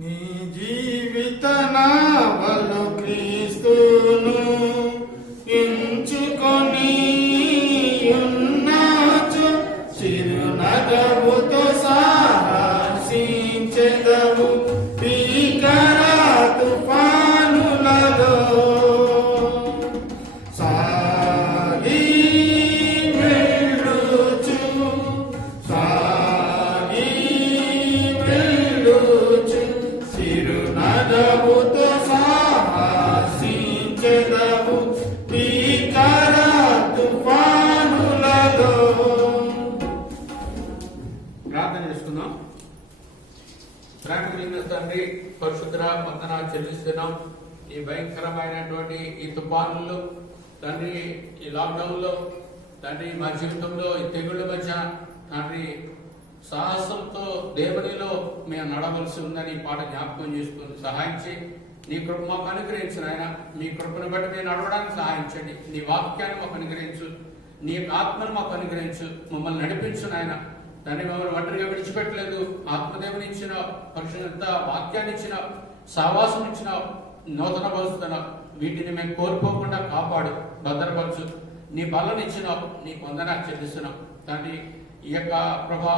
నీ జీవిత నావలు క్రీస్తును ఎంచుకొని ఉన్నాచు చిరునగవుతో సాహసించెదవు భీకర తుఫానులలో సాగి వెళ్ళుచు చిరునగవుతో సాహసించెదవు భీకర తుఫానులలో. ప్రార్థన చేసుకుందాం. ప్రేమ కలిగిన తండ్రి, పరిశుద్ధ వందనాలు చెల్లిస్తున్నాం. ఈ భయంకరమైనటువంటి ఈ తుఫానుల్లో తండ్రి, ఈ లాక్డౌన్లో తండ్రి, మా జీవితంలో ఈ తెగుళ్ళ మధ్య తండ్రి సాహసంతో దేవునిలో మేము నడవలసి ఉందని ఈ పాట జ్ఞాపకం చేసుకుని సహాయం చేయి. నీ కృప మాకు అనుగ్రహించు నాయన. మీ కృపను బట్టి మేము నడవడానికి సహాయించండి. నీ వాక్యాన్ని మాకు అనుగ్రహించు, నీ ఆత్మను మాకు అనుగ్రహించు, మమ్మల్ని నడిపించు నాయన. దాన్ని మమ్మల్ని ఒంటరిగా విడిచిపెట్టలేదు. ఆత్మదేవుని ఇచ్చిన, పరిశుద్ధ వాక్యాన్ని ఇచ్చిన, సహవాసం ఇచ్చిన, నూతన పరుస్తున్న వీటిని మేము కోల్పోకుండా కాపాడు, భద్రపరచు. నీ బలను ఇచ్చినావు, నీ వందనాలు చెల్లిస్తున్నాం తండ్రి. ఈ యొక్క ప్రభా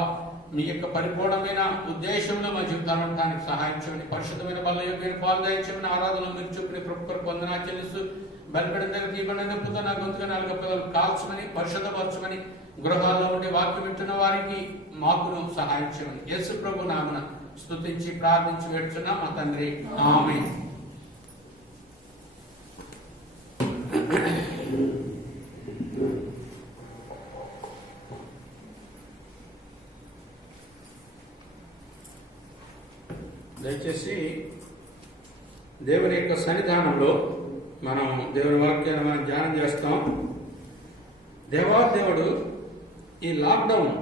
మీ యొక్క పరిపూర్ణమైన ఉద్దేశంలో మా జీవితాన్ని ఉండడానికి సహాయం చేయండి. పరిశుద్ధమైన బల యొక్క పాల్దాయించమని ఆరాధనలు మీరు చూపిన ప్రభుత్వ వందనాలు చెల్లిస్తూ బలిపడిన దగ్గర తీయబడిన నొప్పుతో నా గొంతుగా 4 పిల్లలు కాల్చమని, పరిశుద్ధపరచమని, గృహాల్లో ఉండి వాక్యం వింటున్న వారికి మాకును సహాయం చేయండి. యేసు ప్రభు నామన స్తుతించి ప్రార్థించి వేడుచున్నాం మా తండ్రి, ఆమేన్. దయచేసి దేవుని యొక్క సన్నిధానంలో మనం దేవుని వాక్యాన్ని మనం ధ్యానం చేస్తాం. దేవాదేవుడు ఈ లాక్డౌన్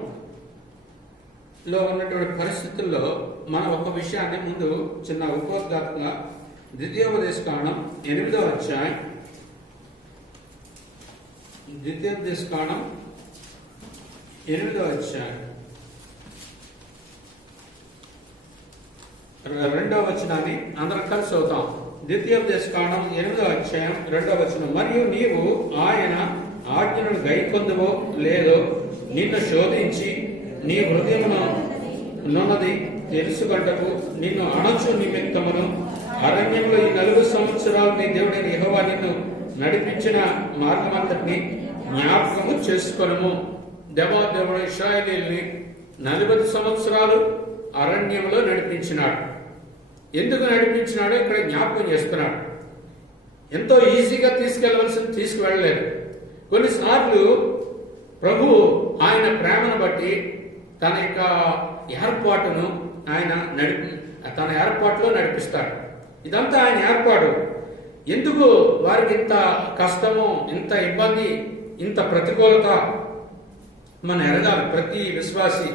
లో ఉన్నటువంటి పరిస్థితుల్లో మనం ఒక విషయాన్ని ముందు చిన్న ఉపోద్ఘాతంగా ద్వితీయోపదేశకాండం 8వ అధ్యాయం, ద్వితీయోపదేశకాండం 8వ అధ్యాయం 2వ వచనాన్ని అందరం కలిసి అవుతాం. ద్వితీయోపదేశకాండం 8వ అధ్యాయం 2వ వచనం. మరియు నీవు ఆయన ఆజ్ఞలను గైకొందువో లేదో నిన్ను శోధించి నీ హృదయమునున్నది తెలుసుకొనుటకు నిన్ను అణచు నిమిత్తమును అరణ్యంలో ఈ 4 సంవత్సరాలు నీ దేవుడైన యెహోవా నిన్ను నడిపించిన మార్గమంతటిని జ్ఞాపకము చేసుకొనుము. దేవాదేవుడు ఇశ్రాయేలీయుల్ని 40 సంవత్సరాలు అరణ్యంలో నడిపించినాడు. ఎందుకు నడిపించినాడో ఇక్కడ జ్ఞాపకం చేస్తున్నాడు. ఎంతో ఈజీగా తీసుకువెళ్ళలేదు. కొన్నిసార్లు ప్రభు ఆయన ప్రేమను బట్టి తన యొక్క ఏర్పాటును ఆయన తన ఏర్పాటులో నడిపిస్తాడు. ఇదంతా ఆయన ఏర్పాటు. ఎందుకు వారికి ఇంత కష్టము, ఇంత ఇబ్బంది, ఇంత ప్రతికూలత మనం ఎరగాలి. ప్రతి విశ్వాసి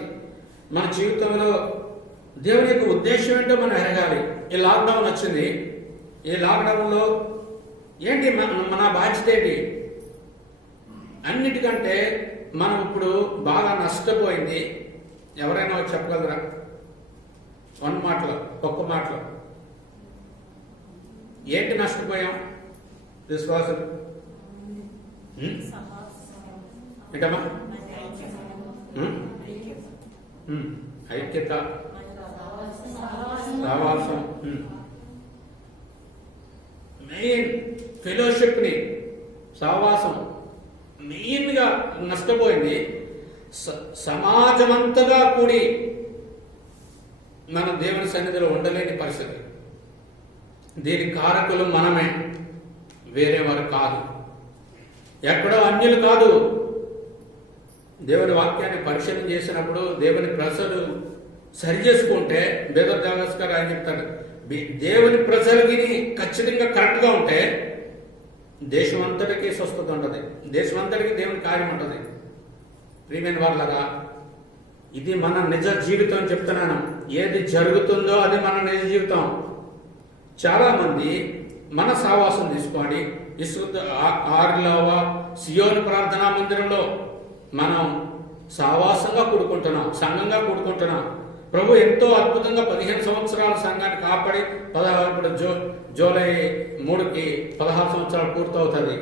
మన జీవితంలో దేవుని యొక్క ఉద్దేశం ఏంటో మనం ఎరగాలి. ఈ లాక్డౌన్ వచ్చింది. ఈ లాక్డౌన్లో ఏంటి మన బాధ్యత ఏంటి? అన్నిటికంటే మనం ఇప్పుడు బాగా నష్టపోయింది ఎవరైనా చెప్పగలరా? ఒక్క మాటలో ఏంటి నష్టపోయాం విశ్వాసం? ఏంటమ్మా? ఐక్యత, సహవాసం, మెయిన్ ఫెలోషిప్ ని, సహవాసం మెయిన్ గా నష్టపోయింది. సమాజమంతగా కూడి మన దేవుని సన్నిధిలో ఉండలేని పరిస్థితి. దీని కారకులు మనమే, వేరేవారు కాదు, ఎక్కడో అన్యులు కాదు. దేవుని వాక్యాన్ని పరిశీలన చేసినప్పుడు దేవుని ప్రజలు సరి చేసుకుంటే, బేదర్ దేవదాస్ గారు ఆయన చెప్తాడు, దేవుని ప్రజలకి ఖచ్చితంగా కరెక్ట్గా ఉంటే దేశం అంతటికీ స్వస్థత ఉంటుంది, దేశం అంతటికీ దేవుని కార్యం ఉంటుంది. ప్రియమైన వాళ్ళగా, ఇది మన నిజ జీవితం చెప్తున్నాను. ఏది జరుగుతుందో అది మన నిజ జీవితం. చాలా మంది మన సహవాసం తీసుకోండి. సియోను ప్రార్థనా మందిరంలో మనం సహవాసంగా కూడుకుంటున్నాం, సంఘంగా కూడుకుంటున్నాం. ప్రభు ఎంతో అద్భుతంగా 15 సంవత్సరాల సంఘాన్ని కాపాడి ఇప్పుడు జూలై 3కి 16 సంవత్సరాలు పూర్తవుతుంది.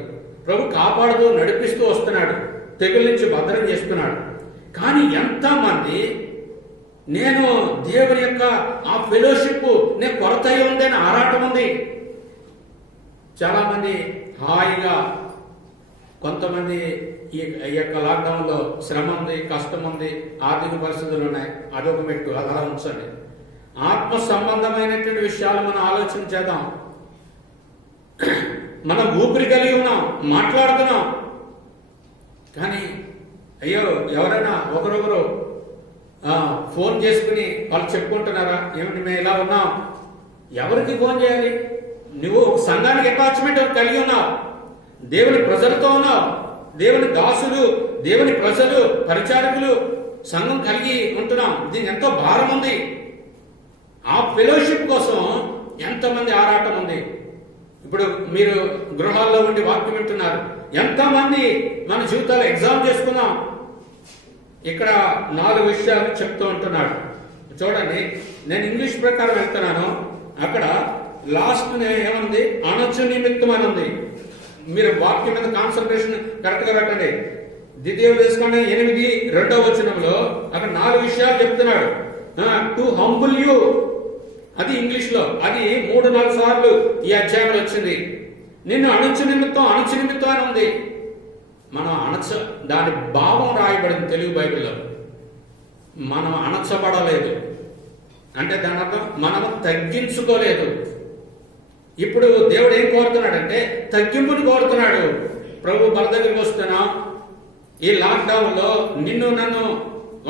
ప్రభు కాపాడుతూ నడిపిస్తూ వస్తున్నాడు, తెగుల నుంచి భద్రం చేస్తున్నాడు. కానీ ఎంతమంది నేను దేవుని యొక్క ఆ ఫెలోషిప్ నేను కొరత ఉందని ఆరాటం ఉంది. చాలా మంది హాయిగా, కొంతమంది ఈ యొక్క లాక్డౌన్లో శ్రమ ఉంది, కష్టం ఉంది, ఆర్థిక పరిస్థితులు ఉన్నాయి, అదొక మెట్టు, అలా ఉంచండి. ఆత్మ సంబంధమైనటువంటి విషయాలు మనం ఆలోచన చేద్దాం. మనం ఊపిరి కలిగి ఉన్నాం, మాట్లాడుతున్నాం. కానీ అయ్యో ఎవరైనా ఒకరొకరు ఫోన్ చేసుకుని వాళ్ళు చెప్పుకుంటున్నారా, ఏమిటి మేము ఇలా ఉన్నాం? ఎవరికి ఫోన్ చేయాలి? నువ్వు ఒక సంఘానికి అటాచ్మెంట్ కలిగి ఉన్నావు, దేవుని ప్రజలతో ఉన్నావు, దేవుని దాసులు, దేవుని ప్రజలు, పరిచారకులు, సంఘం కలిగి ఉంటున్నాం. దీనికి ఎంతో భారం ఉంది. ఆ ఫెలోషిప్ కోసం ఎంతమంది ఆరాటం ఉంది. ఇప్పుడు మీరు గృహాల్లో ఉండి వాక్యం వింటున్నారు. ఎంతమంది మన జీవితాలు ఎగ్జామ్ చేసుకున్నాం. ఇక్కడ 4 విషయాలు చెప్తూ ఉంటున్నాడు. చూడండి, నేను ఇంగ్లీష్ ప్రకారం వెళ్తున్నాను. అక్కడ లాస్ట్ ఏముంది? అణచు నిమిత్తం అని ఉంది. మీరు వాక్యం మీద కాన్సన్ట్రేషన్ కరెక్ట్ గా పెట్టండి. ద్వితీయోపదేశకాండం 8:2 అక్కడ 4 విషయాలు చెప్తున్నాడు. టు హంబుల్ యూ, అది ఇంగ్లీష్ లో, అది 3-4 సార్లు ఈ అధ్యాయంలో వచ్చింది. నిన్ను అణచు నిమిత్తం అని ఉంది. మనం దాని భావం రాయబడింది తెలుగు బైబిల్లో. మనం అణచబడలేదు అంటే దాని అర్థం మనము తగ్గించుకోలేదు. ఇప్పుడు దేవుడు ఏం కోరుతున్నాడంటే తగ్గింపుని కోరుతున్నాడు. ప్రభు బల దగ్గరికి వస్తున్నాం. ఈ లాక్డౌన్ లో నిన్ను నన్ను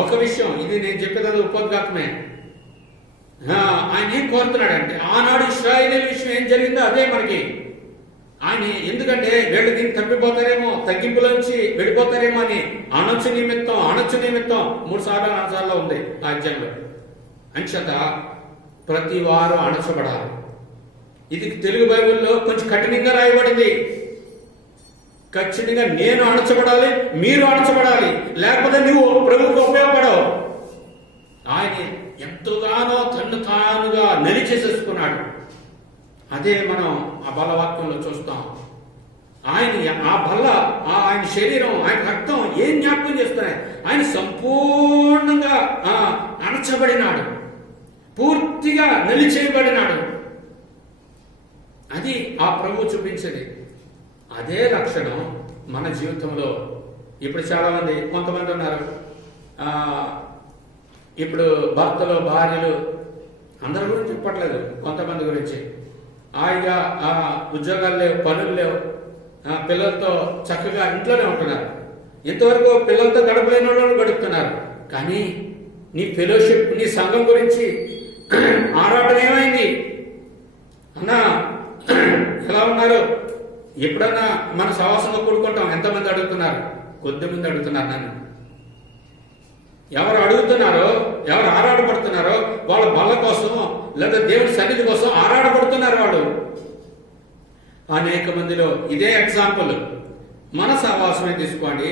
ఒక విషయం, ఇది నేను చెప్పేది ఉపోద్ఘాతమే. ఆయన ఏం కోరుతున్నాడంటే ఆనాడు ఇశ్రాయేలీయుల విషయం ఏం జరిగిందో అదే మనకి. ఆయన ఎందుకంటే వీళ్ళు దీన్ని తప్పిపోతారేమో, తగ్గింపులోంచి వెళ్ళిపోతారేమో అని అణచు నిమిత్తం 3 సార్లు 4 సార్లు ఉంది ఆ అధ్యాయంలో. అంచేత ప్రతి వారు అణచబడాలి. ఇది తెలుగు బైబిల్లో కొంచెం కఠినంగా రాయబడింది. ఖచ్చితంగా నేను అణచబడాలి, మీరు అణచబడాలి, లేకపోతే నువ్వు ప్రభువుకు ఉపయోగపడవు. ఆయన ఎంతగానో తన్ను తానుగా నలిచేసేసుకున్నాడు. అదే మనం ఆ బలవాక్యంలో చూస్తాం. ఆయన ఆ బల్ల, ఆయన శరీరం, ఆయన రక్తం ఏం జ్ఞాపకం చేస్తున్నాయి? ఆయన సంపూర్ణంగా అణచబడినాడు, పూర్తిగా నలిచేయబడినాడు. అది ఆ ప్రభు చూపించేది. అదే లక్షణం మన జీవితంలో ఇప్పుడు చాలా మంది, కొంతమంది ఉన్నారు. ఇప్పుడు భర్తలు, భార్యలు, అందరి గురించి చెప్పట్లేదు, కొంతమంది గురించి హాయిగా ఉద్యోగాలు లేవు, పనులు లేవు, పిల్లలతో చక్కగా ఇంట్లోనే ఉంటున్నారు. ఇంతవరకు పిల్లలతో గడపలేని వాళ్ళు గడుపుతున్నారు. కానీ నీ ఫెలోషిప్, నీ సంఘం గురించి ఆరాటం ఏమైంది? అన్నా ఎలా ఉన్నారు? ఎప్పుడన్నా మన సహవాసంలో కూడుకుంటాం. ఎంతమంది అడుగుతున్నారు? కొద్దిమంది అడుగుతున్నారు నన్ను. ఎవరు అడుగుతున్నారో, ఎవరు ఆరాటపడుతున్నారో వాళ్ళ బల్ల కోసం లేదా దేవుడి సన్నిధి కోసం ఆరాటపడుతున్నారు వాళ్ళు. అనేక మందిలో ఇదే ఎగ్జాంపుల్. మన సహవాసమే తీసుకోండి,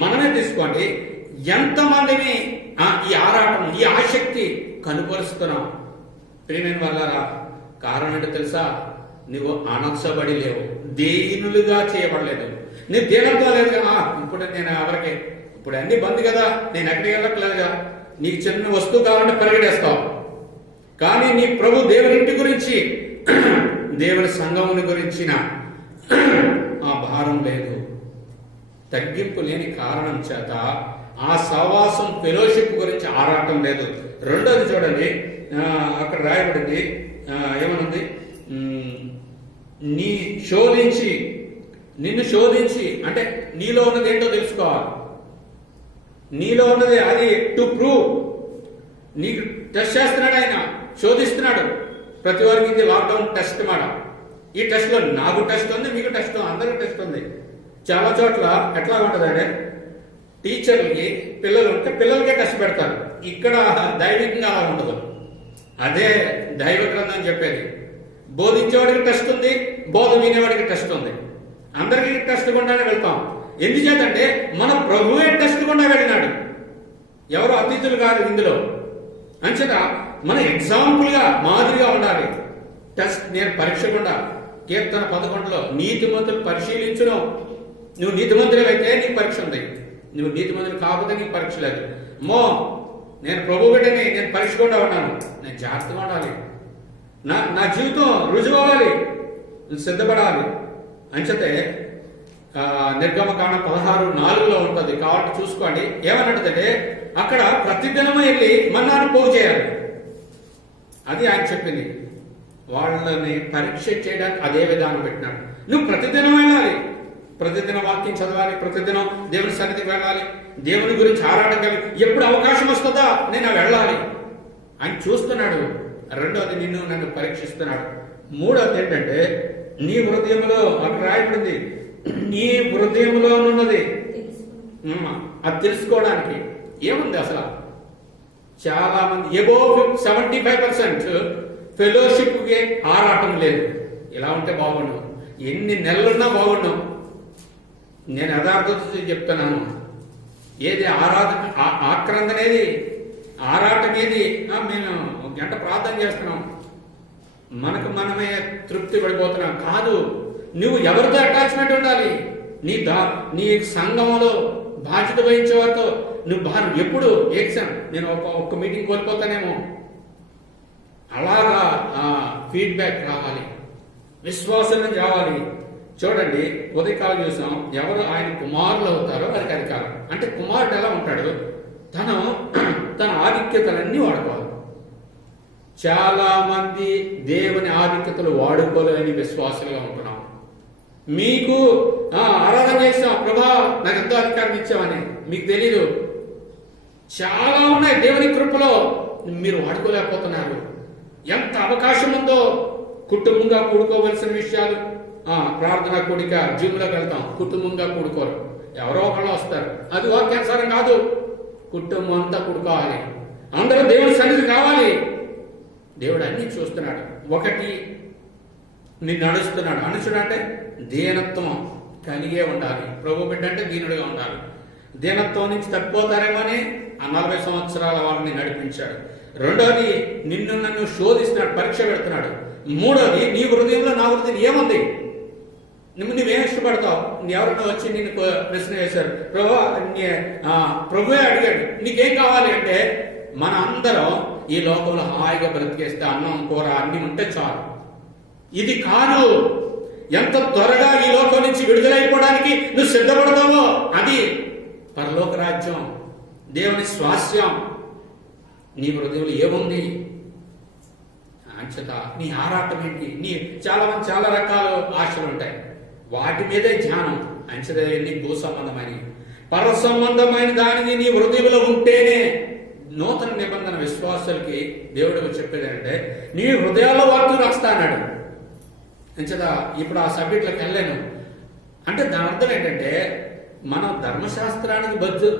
మనమే తీసుకోండి. ఎంతమందిని ఈ ఆరాటం, ఈ ఆసక్తి కనుపరుస్తున్నాం. ప్రియమైన వాళ్ళారా, కారణం ఏంటో తెలుసా? నువ్వు అణచబడి లేవు, దీనులుగా చేయబడలేదు. నువ్వు దీనంతో లేదు కదా. ఇప్పుడు నేను ఎవరికి, ఇప్పుడు అన్ని బంద్ కదా, నేను ఎక్కడికి వెళ్ళట్లేదుగా. నీకు చిన్న వస్తువు కావాలంటే పరిగెడేస్తావు. కానీ నీ ప్రభు దేవుని ఇంటి గురించి, దేవుని సంఘముని గురించిన ఆ భారం లేదు. తగ్గింపు లేని కారణం చేత ఆ సహవాసం, ఫెలోషిప్ గురించి ఆరాటం లేదు. రెండోది చూడండి, అక్కడ రాయబడింది ఏమనుంది? నిన్ను శోధించి అంటే నీలో ఉన్నది ఏంటో తెలుసుకోవాలి. నీలో ఉన్నది అది టు ప్రూవ్. నీకు టెస్ట్ చేస్తున్నాడు ఆయన, శోధిస్తున్నాడు. ప్రతి వారికి ఇది లాక్డౌన్ టెస్ట్ మాట. ఈ టెస్ట్ లో నాకు టెస్ట్ ఉంది, మీకు టెస్ట్ ఉంది, అందరికి టెస్ట్ ఉంది. చాలా చోట్ల ఎట్లా ఉంటుందంటే టీచర్లకి పిల్లలు ఉంటే పిల్లలకే టెస్ట్ పెడతారు. ఇక్కడ దైవికంగా అలా ఉండదు. అదే దైవ గ్రంథం చెప్పేది. బోధించేవాడికి టెస్ట్ ఉంది, బోధ వినేవాడికి టెస్ట్ ఉంది. అందరికీ టెస్ట్ గుండానే వెళ్తాం. ఎందుచేతంటే మన ప్రభువే టెస్ట్ గుండా వెళ్ళినాడు. ఎవరు అతిథులు కాదు ఇందులో. అంచేత మన ఎగ్జాంపుల్ గా మాదిరిగా ఉండాలి. టెస్ట్ నేను పరీక్షకుండా కీర్తన 11లో నీతిమంతులు పరిశీలించును. నువ్వు నీతిమంతులు అయితే నీకు పరీక్ష ఉంది, నువ్వు నీతిమంతులు కాకపోతే నీకు పరీక్ష లేదు. నేను ప్రభు బిడ్డని, నేను పరీక్ష కూడా ఉన్నాను, నేను జాగ్రత్తగా ఉండాలి, నా జీవితం రుజువు అవ్వాలి, సిద్ధపడాలి. అంచేతే నిర్గమకాండం 16:4లో ఉంటుంది, కాబట్టి చూసుకోండి. ఏమన్నట్టుందంటే అక్కడ ప్రతిదినం వెళ్ళి మన్నాను పోగు చేయాలి. అది ఆయన చెప్పింది. వాళ్ళని పరీక్ష చేయడానికి అదే విధానం పెట్టినాడు. నువ్వు ప్రతిదినం వెళ్ళాలి, ప్రతిదిన వాక్యం చదవాలి, ప్రతిదినం దేవుని సన్నిధికి వెళ్ళాలి, దేవుని గురించి ఆరాటగలి. ఎప్పుడు అవకాశం వస్తుందా నేను వెళ్ళాలి అని చూస్తున్నాడు. రెండోది నిన్ను నన్ను పరీక్షిస్తున్నాడు. మూడోది ఏంటంటే నీ హృదయంలో, అక్కడ రాయబడింది నీ హృదయంలో ఉన్నది అది తెలుసుకోవడానికి ఏముంది. అసలు చాలా మంది అబోవ్ 75% ఫెలోషిప్ కి ఆరాటం లేదు. ఇలా ఉంటే బాగుండు, ఎన్ని నెలలున్నా బాగుండు. నేను యథార్థత చెప్తున్నాను. ఏది ఆక్రందన ఏది, ఆరాటం ఏది? మేము ఒక గంట ప్రార్థన చేస్తున్నాం, మనకు మనమే తృప్తి పడిపోతున్నాం. కాదు, నువ్వు ఎవరితో అటాచ్మెంట్ ఉండాలి? నీ సంఘంలో బాధ్యత వహించే వారితో నువ్వు ఎప్పుడు నేను ఒక్క మీటింగ్ కోల్పోతానేమో, అలాగా ఫీడ్బ్యాక్ రావాలి, విశ్వాసం రావాలి. చూడండి, ఉదయకాలం చూసాం, ఎవరు ఆయన కుమారులు అవుతారో వారికి అధికారం. అంటే కుమారుడు ఎలా ఉంటాడు? తన ఆధిక్యతలన్నీ వాడుకోవాలి. చాలా మంది దేవుని ఆధిక్యతలు వాడుకోలేని విశ్వాసులుగా ఉంటున్నాం. మీకు ఆరాధన చేసాం, ప్రభా నాకు ఎంతో అధికారం ఇచ్చామని మీకు తెలీదు. చాలా ఉన్నాయి దేవుని కృపలో, మీరు వాడుకోలేకపోతున్నారు. ఎంత అవకాశం ఉందో. కుటుంబంగా కూడుకోవలసిన విషయాలు, ప్రార్థన కూడిక జూమ్లోకి వెళ్తాం, కుటుంబంగా కూడుకోరు, ఎవరో ఒకళ్ళు వస్తారు. అది వాక్యానుసారం కాదు. కుటుంబం అంతా కూడుకోవాలి, అందరూ దేవుని సన్నిధి కావాలి. దేవుడు అన్ని చూస్తున్నాడు. ఒకటి నిన్ను నడుస్తున్నాడు. అనుచుడు అంటే దీనత్వం కలిగే ఉండాలి. ప్రభు బిడ్డ అంటే దీనుడిగా ఉండాలి. దీనత్వం నుంచి తప్పిపోతారేమని ఆ 40 సంవత్సరాల వాళ్ళని నడిపించాడు. రెండోది నిన్ను నన్ను శోధిస్తున్నాడు, పరీక్ష పెడుతున్నాడు. మూడోది నీ హృదయంలో నా హృదయం ఏముంది, నువ్వేం ఇష్టపడతావు? ఎవరన్నా వచ్చి నిన్ను ప్రశ్న వేశారు, ప్రభువే అడిగాడు నీకేం కావాలి అంటే, మన అందరం ఈ లోకంలో హాయిగా బ్రతికేస్తే అన్నం కూర అన్ని ఉంటే చాలు. ఇది కాదు. ఎంత త్వరగా ఈ లోకం నుంచి విడుదలైపోవడానికి నువ్వు సిద్ధపడతావో అది పరలోక రాజ్యం, దేవుని స్వాస్యం. నీ హృదయంలో ఏముంది? అంచత నీ ఆరాటం ఏంటి? చాలా మంది చాలా రకాల ఆశలు ఉంటాయి, వాటి మీదే ధ్యానం. అంచత నీ భూ సంబంధమైన పర సంబంధమైన దానిని నీ హృదయంలో ఉంటేనే. నూతన నిబంధన విశ్వాసులకి దేవుడు చెప్పేది అంటే నీ హృదయాల్లో వాక్యం రాస్తా అన్నాడు. అంచేత ఇప్పుడు ఆ సబ్జెక్ట్లోకి వెళ్ళాను. అంటే దాని అర్థం ఏంటంటే మనం ధర్మశాస్త్రానికి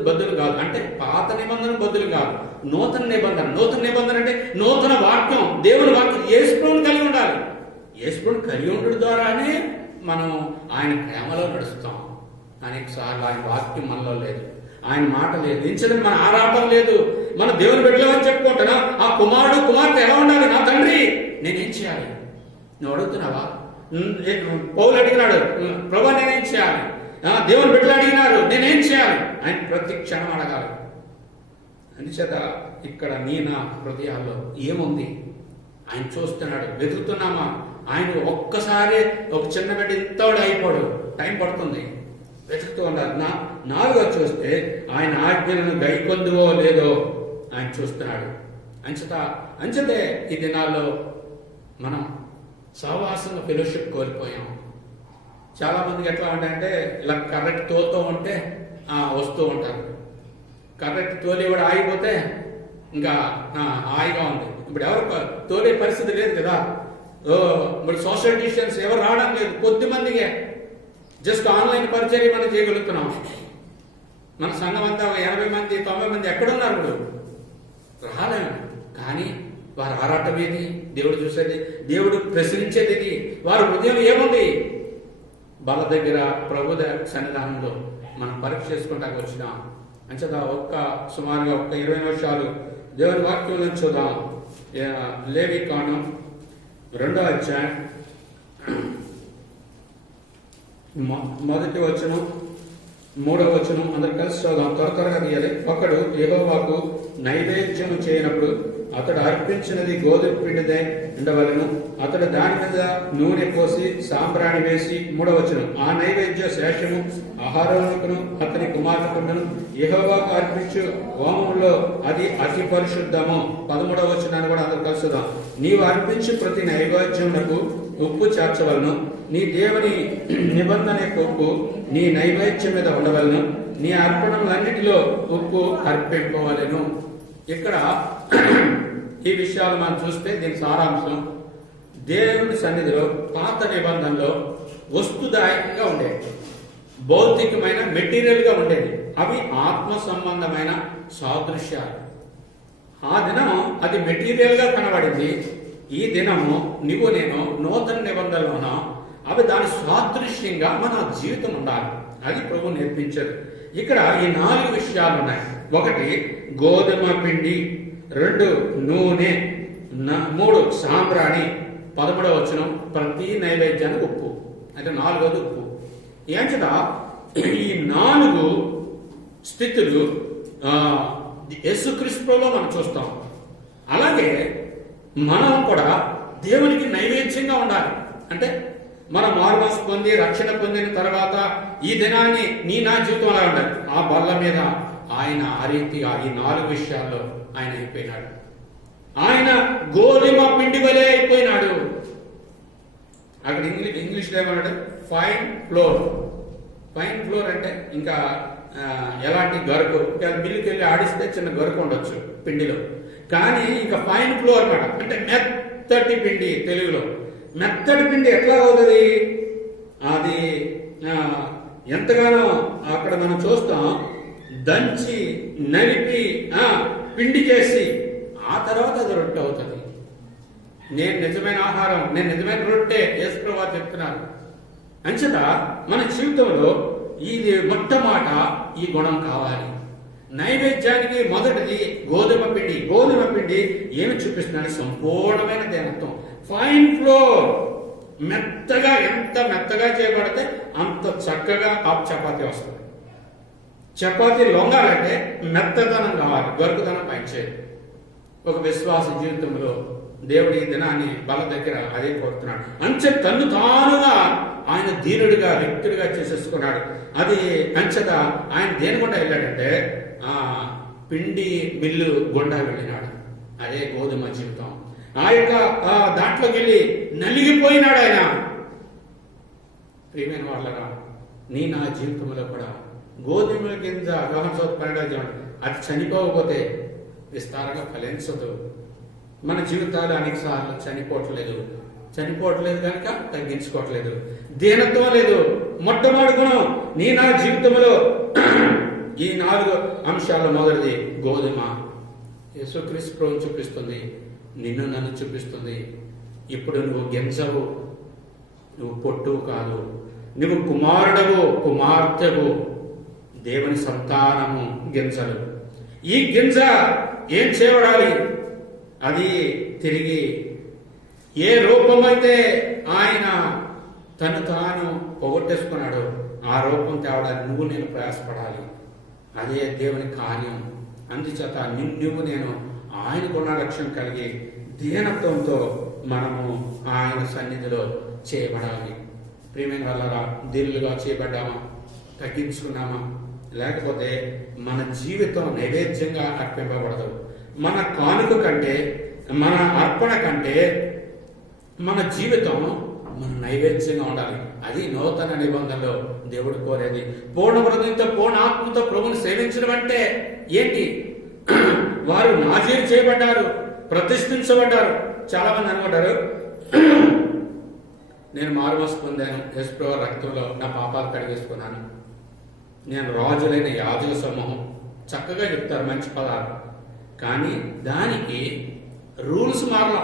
బద్దులు కాదు, అంటే పాత నిబంధన బద్దులు కాదు, నూతన నిబంధన. నూతన నిబంధన అంటే నూతన వాక్యం, దేవుని వాక్యం. యేసుప్రభువుని కలిగి ఉండాలి. యేసుప్రభువుని కలిగి ఉండడం ద్వారానే మనం ఆయన ప్రేమలో నడుస్తాం. అనేక సార్లు ఆయన వాక్యం మనలో లేదు, ఆయన మాట లేదు, ఎంచదని మన ఆరాటం లేదు. మన దేవుని బిడ్డలో అని చెప్పుకుంటున్నా. ఆ కుమారుడు కుమార్తె ఎలా ఉండాలి? నా తండ్రి నేనేం చేయాలి? నువ్వు అడుగుతున్నావా? పౌలు అడిగినాడు, ప్రభా నేనేం చేయాలి? దేవుని బిడ్డలు అడిగినారు, నేనేం చేయాలి? ఆయన ప్రతి క్షణం అడగాలి. అందుచేత ఇక్కడ నా హృదయాల్లో ఏముంది ఆయన చూస్తున్నాడు. వెతుకుతున్నామా? ఆయన ఒక్కసారి ఒక చిన్న బిడ్డ ఇంతోడు అయిపోడు, టైం పడుతుంది. వెతుకుతూ ఉండాలి. నాలుగో చూస్తే ఆయన ఆజ్ఞలను గైకొందువో లేదో ఆయన చూస్తున్నాడు. అంచతే ఈ దినాల్లో మనం సహవాసంగా ఫెలోషిప్ కోల్పోయాం. చాలా మందికి ఎట్లా ఉంటాయంటే ఇలా కరెక్ట్ తోలుతూ ఉంటే వస్తూ ఉంటారు. కరెక్ట్ తోలి కూడా ఆగిపోతే ఇంకా హాయిగా ఉంది. ఇప్పుడు ఎవరు తోలే పరిస్థితి లేదు కదా. ఇప్పుడు సోషల్ డిస్టెన్స్ ఎవరు రావడం లేదు, కొద్ది మందికే. జస్ట్ ఆన్లైన్ పరిచర్య మనం చేయగలుగుతున్నాం. మన సంఘం అంతా 80 మంది 90 మంది ఎక్కడున్నారు? ఇప్పుడు రాలేము. కానీ వారు ఆరాటం ఏది? దేవుడు చూసేది, దేవుడు ప్రశ్నించేది ఇది. వారి హృదయం ఏముంది? బల దగ్గర ప్రభు సన్నిధానంలో మనం పరీక్ష చేసుకుంటానికి వచ్చినాం. అంచేత సుమారుగా 20 నిమిషాలు దేవుని వాక్యం చూద్దాం. లేవి కాండం 2వ అధ్యాయం మొదటి వచనం 3వ వచనం అందరు కలిసి చూద్దాం. త్వరగా తీయాలి. ఒకడు యెహోవాకు నైవేద్యం చేయనప్పుడు అతడు అర్పించినది గోధుమ పిండిదే ఉండవలను. అతడు దాని మీద నూనె పోసి సాంబ్రాణి వేసి 3వ వచనం ఆ నైవేద్య శేషము అహరోనుకును అతని కుమారుకును యెహోవాకు అర్పించు హోమంలో అది అతి పరిశుద్ధము. 13వ వచనాన్ని కూడా అందరు కలుసుదాం. నీవు అర్పించు ప్రతి నైవేద్యమునకు ఉప్పు చేర్చవలను. నీ దేవుని నిబంధన యొక్క ఉప్పు నీ నైవేద్యం మీద ఉండవలను. నీ అర్పణలన్నిటిలో ఉప్పు అర్పింపవలెను. ఇక్కడ ఈ విషయాలు మనం చూస్తే దీని సారాంశం, దేవుని సన్నిధిలో పాత నిబంధనలో వస్తుదాయకంగా ఉండేది, భౌతికమైన మెటీరియల్ గా ఉండేది. అవి ఆత్మ సంబంధమైన సాదృశ్యాలు. ఆ దినం అది మెటీరియల్ గా కనబడింది. ఈ దినము నువ్వు నేను నూతన నిబంధనలోన అవి దాని సాదృశ్యంగా మన జీవితం ఉండాలి. అది ప్రభు నేర్పించారు. ఇక్కడ ఈ 4 విషయాలు ఉన్నాయి. 1 గోధుమ పిండి, 2 నూనె, 3 సాంబ్రాణి, 13వ వచనం ప్రతి నైవేద్యానికి ఉప్పు. అంటే 4వది ఉప్పు. ఏంటంటే ఈ 4 స్థితులు యేసుక్రీస్తులో మనం చూస్తాం. అలాగే మనం కూడా దేవునికి నైవేద్యంగా ఉండాలి. అంటే మనం మారుమనసు పొంది రక్షణ పొందిన తర్వాత ఈ దినాన్ని నా జీవితం అలా ఉండాలి. ఆ బల్ల మీద ఆయన ఆ రీతిగా ఈ 4 విషయాల్లో ఆయన అయిపోయినాడు. ఆయన గోధుమ పిండి వలె అయిపోయినాడు. అక్కడ ఇంగ్లీష్లో ఏమన్నాడు? Fine floor. ఫైన్ ఫ్లోర్ అంటే ఇంకా ఎలాంటి గరుకు, మిల్లుకి వెళ్ళి ఆడిస్తే చిన్న గరుకు ఉండొచ్చు పిండిలో, కానీ ఇంకా ఫైన్ ఫ్లోర్ అన్నమాట. అంటే మెత్తటి పిండి. తెలుగులో మెత్తటి పిండి ఎట్లా అవుతుంది? అది ఎంతగానో అక్కడ మనం చూస్తాం, దంచి నలిపి పిండి చేసి ఆ తర్వాత అది రొట్టె అవుతుంది. నేను నిజమైన ఆహారం, నేను నిజమైన రొట్టె యేసు ప్రభువు చెప్తున్నారు. అంచేత మన జీవితంలో ఇది మొట్టమాట ఈ గుణం కావాలి. నైవేద్యానికి మొదటిది గోధుమ పిండి. గోధుమ పిండి ఏమి చూపిస్తున్నాడు? సంపూర్ణమైన దేనత్వం. Fine floor. మెత్తగా, ఎంత మెత్తగా చేయబడితే అంత చక్కగా ఆ చపాతీ వస్తుంది. చపాతీ లొంగాలంటే మెత్తదనం కావాలి, గరుకుదనం పనిచేయదు. ఒక విశ్వాస జీవితంలో దేవుడి ఈ దినాన్ని బల దగ్గర అదే కోరుతున్నాడు. అంచె తన్ను తానుగా ఆయన దీనుడిగా, వ్యక్తుడిగా చేసేసుకున్నాడు. అది అంచెత ఆయన దేని గుండా వెళ్ళాడంటే పిండి మిల్లు గుండా వెళ్ళినాడు. అదే గోధుమ జీవితం. ఆ యొక్క దాంట్లోకి వెళ్ళి నలిగిపోయినాడు ఆయన. ప్రియమైన వాళ్ళగా నా జీవితంలో కూడా గోధుమ గింజ అది చనిపోకపోతే విస్తారంగా ఫలించదు. మన జీవితాలు అనేక సార్లు చనిపోవట్లేదు కనుక తగ్గించుకోవట్లేదు. దీనత్వం లేదు. మొట్టమొదటి గుణం నా జీవితంలో ఈ 4 అంశాల మొదటిది గోధుమ. యేసుక్రీస్తు ప్రభువును చూపిస్తుంది, నిన్ను నన్ను చూపిస్తుంది. ఇప్పుడు నువ్వు గింజవు, నువ్వు పొట్టు కాదు. నువ్వు కుమారుడవు, కుమార్తెవు, దేవుని సంతానము గింజలు. ఈ గింజ ఏం చేయబడాలి? అది తిరిగి ఏ రూపమైతే ఆయన తను తాను పోగొట్టేసుకున్నాడో ఆ రూపం తేవడానికి నువ్వు నేను ప్రయాసపడాలి. అదే దేవుని కార్యం. అందుచేత నువ్వు నేను ఆయన గుణలక్ష్యం కలిగి దీనత్వంతో మనము ఆయన సన్నిధిలో చేయబడాలి. ప్రియమైన వాళ్ళరా, దీనులుగా చేయబడ్డామా? తగ్గించుకున్నామా? లేకపోతే మన జీవితం నైవేద్యంగా అర్పింపబడదు. మన కానుక కంటే, మన అర్పణ కంటే మన జీవితం మన నైవేద్యంగా ఉండాలి. అది నూతన నిబంధనలో దేవుడు కోరేది. పూర్ణ హృదయంతో, పూర్ణ ఆత్మతో ప్రభువుని సేవించడం అంటే ఏంటి? వారు నాజీరు చేయబడ్డారు, ప్రతిష్ఠించబడ్డారు. చాలా మంది అనుకుంటారు, నేను మారుమనసు పొందాను, యేసు ప్రభువు రక్తంలో నా పాపాలు కడిగేసుకున్నాను, నేను రాజులైన యాజక సమూహం, చక్కగా చెప్తారు మంచి పదాలు. కానీ దానికి రూల్స్ మారలా.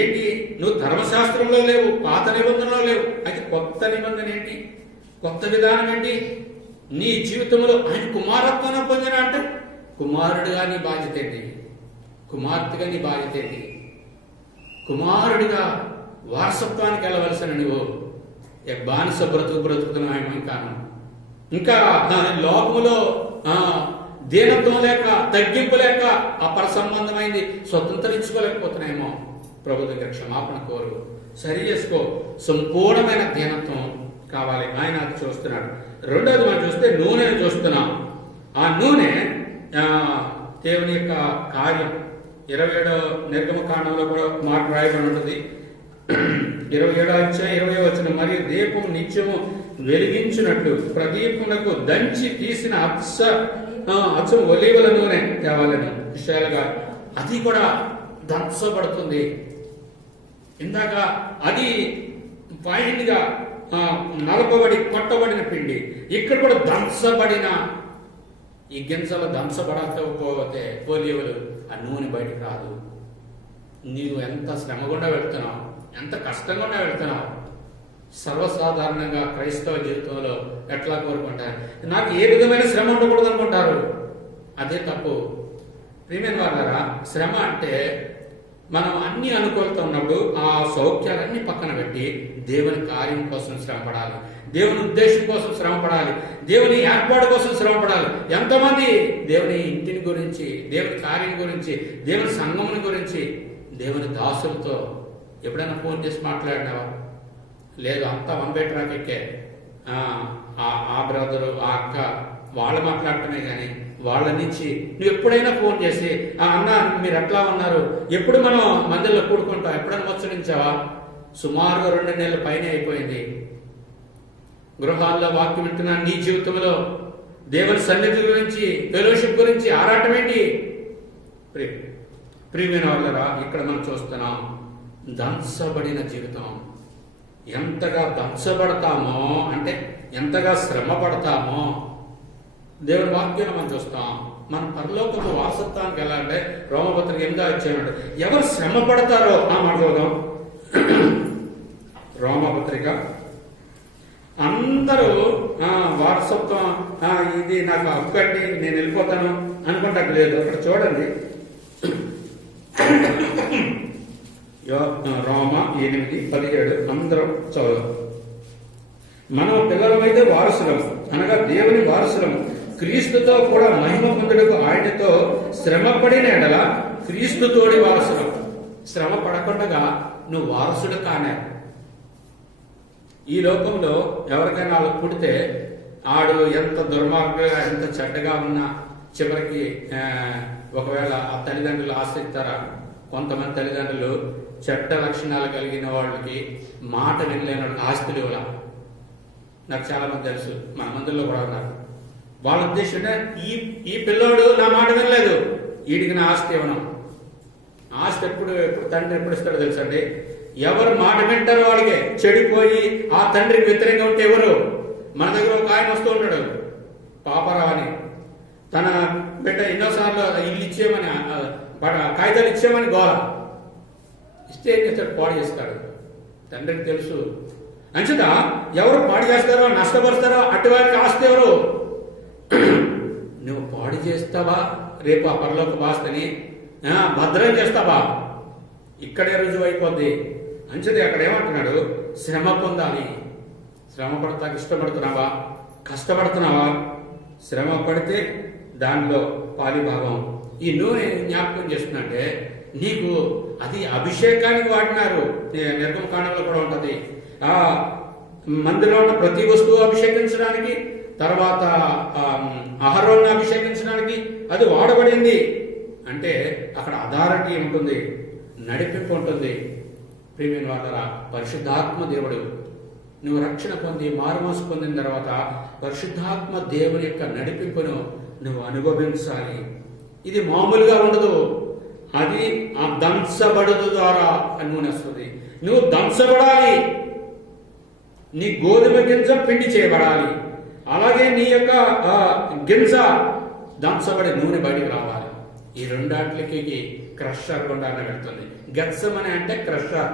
ఏంటి? నువ్వు ధర్మశాస్త్రంలో లేవు, పాత నిబంధనలో లేవు. అయితే కొత్త నిబంధన ఏంటి? కొత్త విధానం ఏంటి? నీ జీవితంలో ఆయన కుమారత్వాన్ని పొందిన అంటే కుమారుడిగా నీ బాధ్యత ఏంటి? కుమార్తెగా నీ బాధ్యత ఏంటి? కుమారుడిగా వారసత్వానికి వెళ్ళవలసిన నువ్వు బానిస బ్రతుకుతున్నామేమో ఇంకా లోకములో దీనత్వం లేక తగ్గింపు లేక అపర సంబంధమైంది స్వతంత్రించుకోలేకపోతున్నాయేమో. ప్రభు దగ్గర క్షమాపణ కోరు, సరి చేసుకో. సంపూర్ణమైన దీనత్వం కావాలి. ఆయన అది చూస్తున్నాడు. రెండోది మనం చూస్తే నూనెను చూస్తున్నాం. ఆ నూనె దేవుని యొక్క కార్యం. 27 నిర్గమకాండంలో కూడా మాట రాయబడి ఉంటుంది. 27 అధ్యాయం 20 వచనం, మరియు దీపం నిత్యము వెలిగించినట్లు ప్రదీపమునకు దంచి తీసిన అచ్చం ఒలీవల నూనె తేవాలని విషయాలుగా అది కూడా దంచబడుతుంది. ఇందాక అది ఫైన్గా నలపబడి కొట్టబడిన పిండి, ఇక్కడ కూడా దంచబడిన ఈ గింజలు దంచబడకపోతే ఒలీవలు ఆ నూనె బయటకు రాదు. నీవు ఎంత శ్రమ గుండా వెళ్తున్నావు, ఎంత కష్టం గుండా వెళ్తున్నావు. సర్వసాధారణంగా క్రైస్తవ జీవితంలో ఎట్లా కోరుకుంటారు, నాకు ఏ విధమైన శ్రమ ఉండకూడదు అనుకుంటారు. అదే తప్పు. ప్రియమైన వాళ్ళారా, శ్రమ అంటే మనం అన్ని అనుకూలత ఉన్నప్పుడు ఆ సౌఖ్యాలన్నీ పక్కన పెట్టి దేవుని కార్యం కోసం శ్రమపడాలి, దేవుని ఉద్దేశం కోసం శ్రమపడాలి, దేవుని ఏర్పాటు కోసం శ్రమపడాలి. ఎంతమంది దేవుని ఇంటిని గురించి, దేవుని కార్యం గురించి, దేవుని సంఘముని గురించి, దేవుని దాసులతో ఎప్పుడైనా ఫోన్ చేసి మాట్లాడినావా? లేదు, అంతా వన్ బై ట్రాక్ ఎక్కే. ఆ బ్రదరు, ఆ అక్క వాళ్ళు మాట్లాడటమే కానీ వాళ్ళ నుంచి నువ్వు ఎప్పుడైనా ఫోన్ చేసి అన్న మీరు ఎట్లా ఉన్నారు, ఎప్పుడు మనం మందిలో కూడుకుంటాం, ఎప్పుడైనా ముచ్చరించావా? సుమారుగా 2 నెలల పైన అయిపోయింది. గృహాల్లో వాక్యం వింటున్నా నీ జీవితంలో దేవుని సన్నిధి గురించి, ఫెలోషిప్ గురించి ఆరాటం ఏంటి? ప్రియమైన వాళ్ళరా, ఇక్కడ మనం చూస్తున్నాం దంచబడిన జీవితం. ఎంతగా దంచబడతామో అంటే ఎంతగా శ్రమ పడతామో దేవుని వాక్యాన్ని మనం చూస్తాం. మన పరలోకపు వారసత్వానికి వెళ్ళాలంటే రోమపత్రిక 8వ అధ్యాయం, ఎవరు శ్రమ పడతారో ఆ మాట చూద్దాం. రోమపత్రిక, అందరూ వారసత్వం ఇది నాకు హక్కు అండి, నేను వెళ్ళిపోతాను అనుకుంటా లేదు. అక్కడ చూడండి, రోమ 8:17 అందరం చదువు. మనం పిల్లలమైతే వారసులము, అనగా దేవుని వారసులము, క్రీస్తుతో కూడా మహిమ పొందుటకు ఆయనతో శ్రమ పడిన ఎడల క్రీస్తుతోడి వారసులం. శ్రమ పడకుండా నువ్వు వారసుడు కానే. ఈ లోకంలో ఎవరికైనా వాళ్ళు పుడితే ఆడు ఎంత దుర్మార్గంగా ఎంత చెడ్డగా ఉన్నా చివరికి ఒకవేళ ఆ తల్లిదండ్రులు ఆశ్రయిస్తారా? కొంతమంది తల్లిదండ్రులు చెడ్డ లక్షణాలు కలిగిన వాళ్ళకి మాట వినలేని వాళ్ళకి ఆస్తులు ఇవ్వాల. నాకు చాలా మంది తెలుసు, మన మందుల్లో కూడా ఉన్నారు. వాళ్ళ ఉద్దేశం ఈ పిల్లోడు నా మాట వినలేదు, వీడికి నా ఆస్తి ఇవ్వను. ఆస్తి ఎప్పుడు తండ్రి ఎప్పుడు ఇస్తాడో తెలుసండి? ఎవరు మాట వింటారో వాళ్ళకే. చెడిపోయి ఆ తండ్రికి వ్యతిరేకంగా ఉంటే ఎవరు? మన దగ్గర ఒక ఆయన వస్తూ ఉంటాడు, పాపరావు అని. తన బిడ్డ ఎన్నోసార్లు ఇల్లు ఇచ్చేయమని, కాగితాలు ఇచ్చేయమని గోల ఇస్తే ఏం చేస్తాడు? పాడు చేస్తాడు. తండ్రికి తెలుసు. అంచేత ఎవరు పాడు చేస్తారో నష్టపరుస్తారో అటువారికి ఆస్తి ఎవరు? నువ్వు పాడు చేస్తావా రేపు ఆ పరలోక ఆస్తిని భద్రం చేస్తావా? ఇక్కడే రుజువు అయిపోద్ది. అంచేత అక్కడ ఏమంటున్నాడు? శ్రమ పొందాలి. శ్రమ పడతానికి ఇష్టపడుతున్నావా? కష్టపడుతున్నావా? శ్రమ పడితే దానిలో పాలిభాగం. ఈ నూనె జ్ఞాపకం చేస్తున్నట్టే నీకు అది అభిషేకానికి వాడినారు. నిర్గమకాండంలో కూడా ఉంటుంది. ఆ మందిలో ఉన్న ప్రతి వస్తువు అభిషేకించడానికి, తర్వాత ఆహారాన్ని అభిషేకించడానికి అది వాడబడింది. అంటే అక్కడ అథారిటీ ఉంటుంది, నడిపింపు ఉంటుంది. ప్రియమైన వాళ్ళరా, పరిశుద్ధాత్మ దేవుడు, నువ్వు రక్షణ పొంది మారుమనసు పొందిన తర్వాత పరిశుద్ధాత్మ దేవుని యొక్క నడిపింపును నువ్వు అనుభవించాలి. ఇది మామూలుగా ఉండదు. అది ఆ దంచబడుదు ద్వారా నూనె వస్తుంది. నువ్వు దంచబడాలి. నీ గోధుమ గింజ పిండి చేయబడాలి. అలాగే నీ యొక్క గింజ దంచబడి నూనె బయటికి రావాలి. ఈ రెండాట్లకి క్రషర్ గుండానే వెళ్తుంది. గెత్సెమనే అంటే క్రషర్.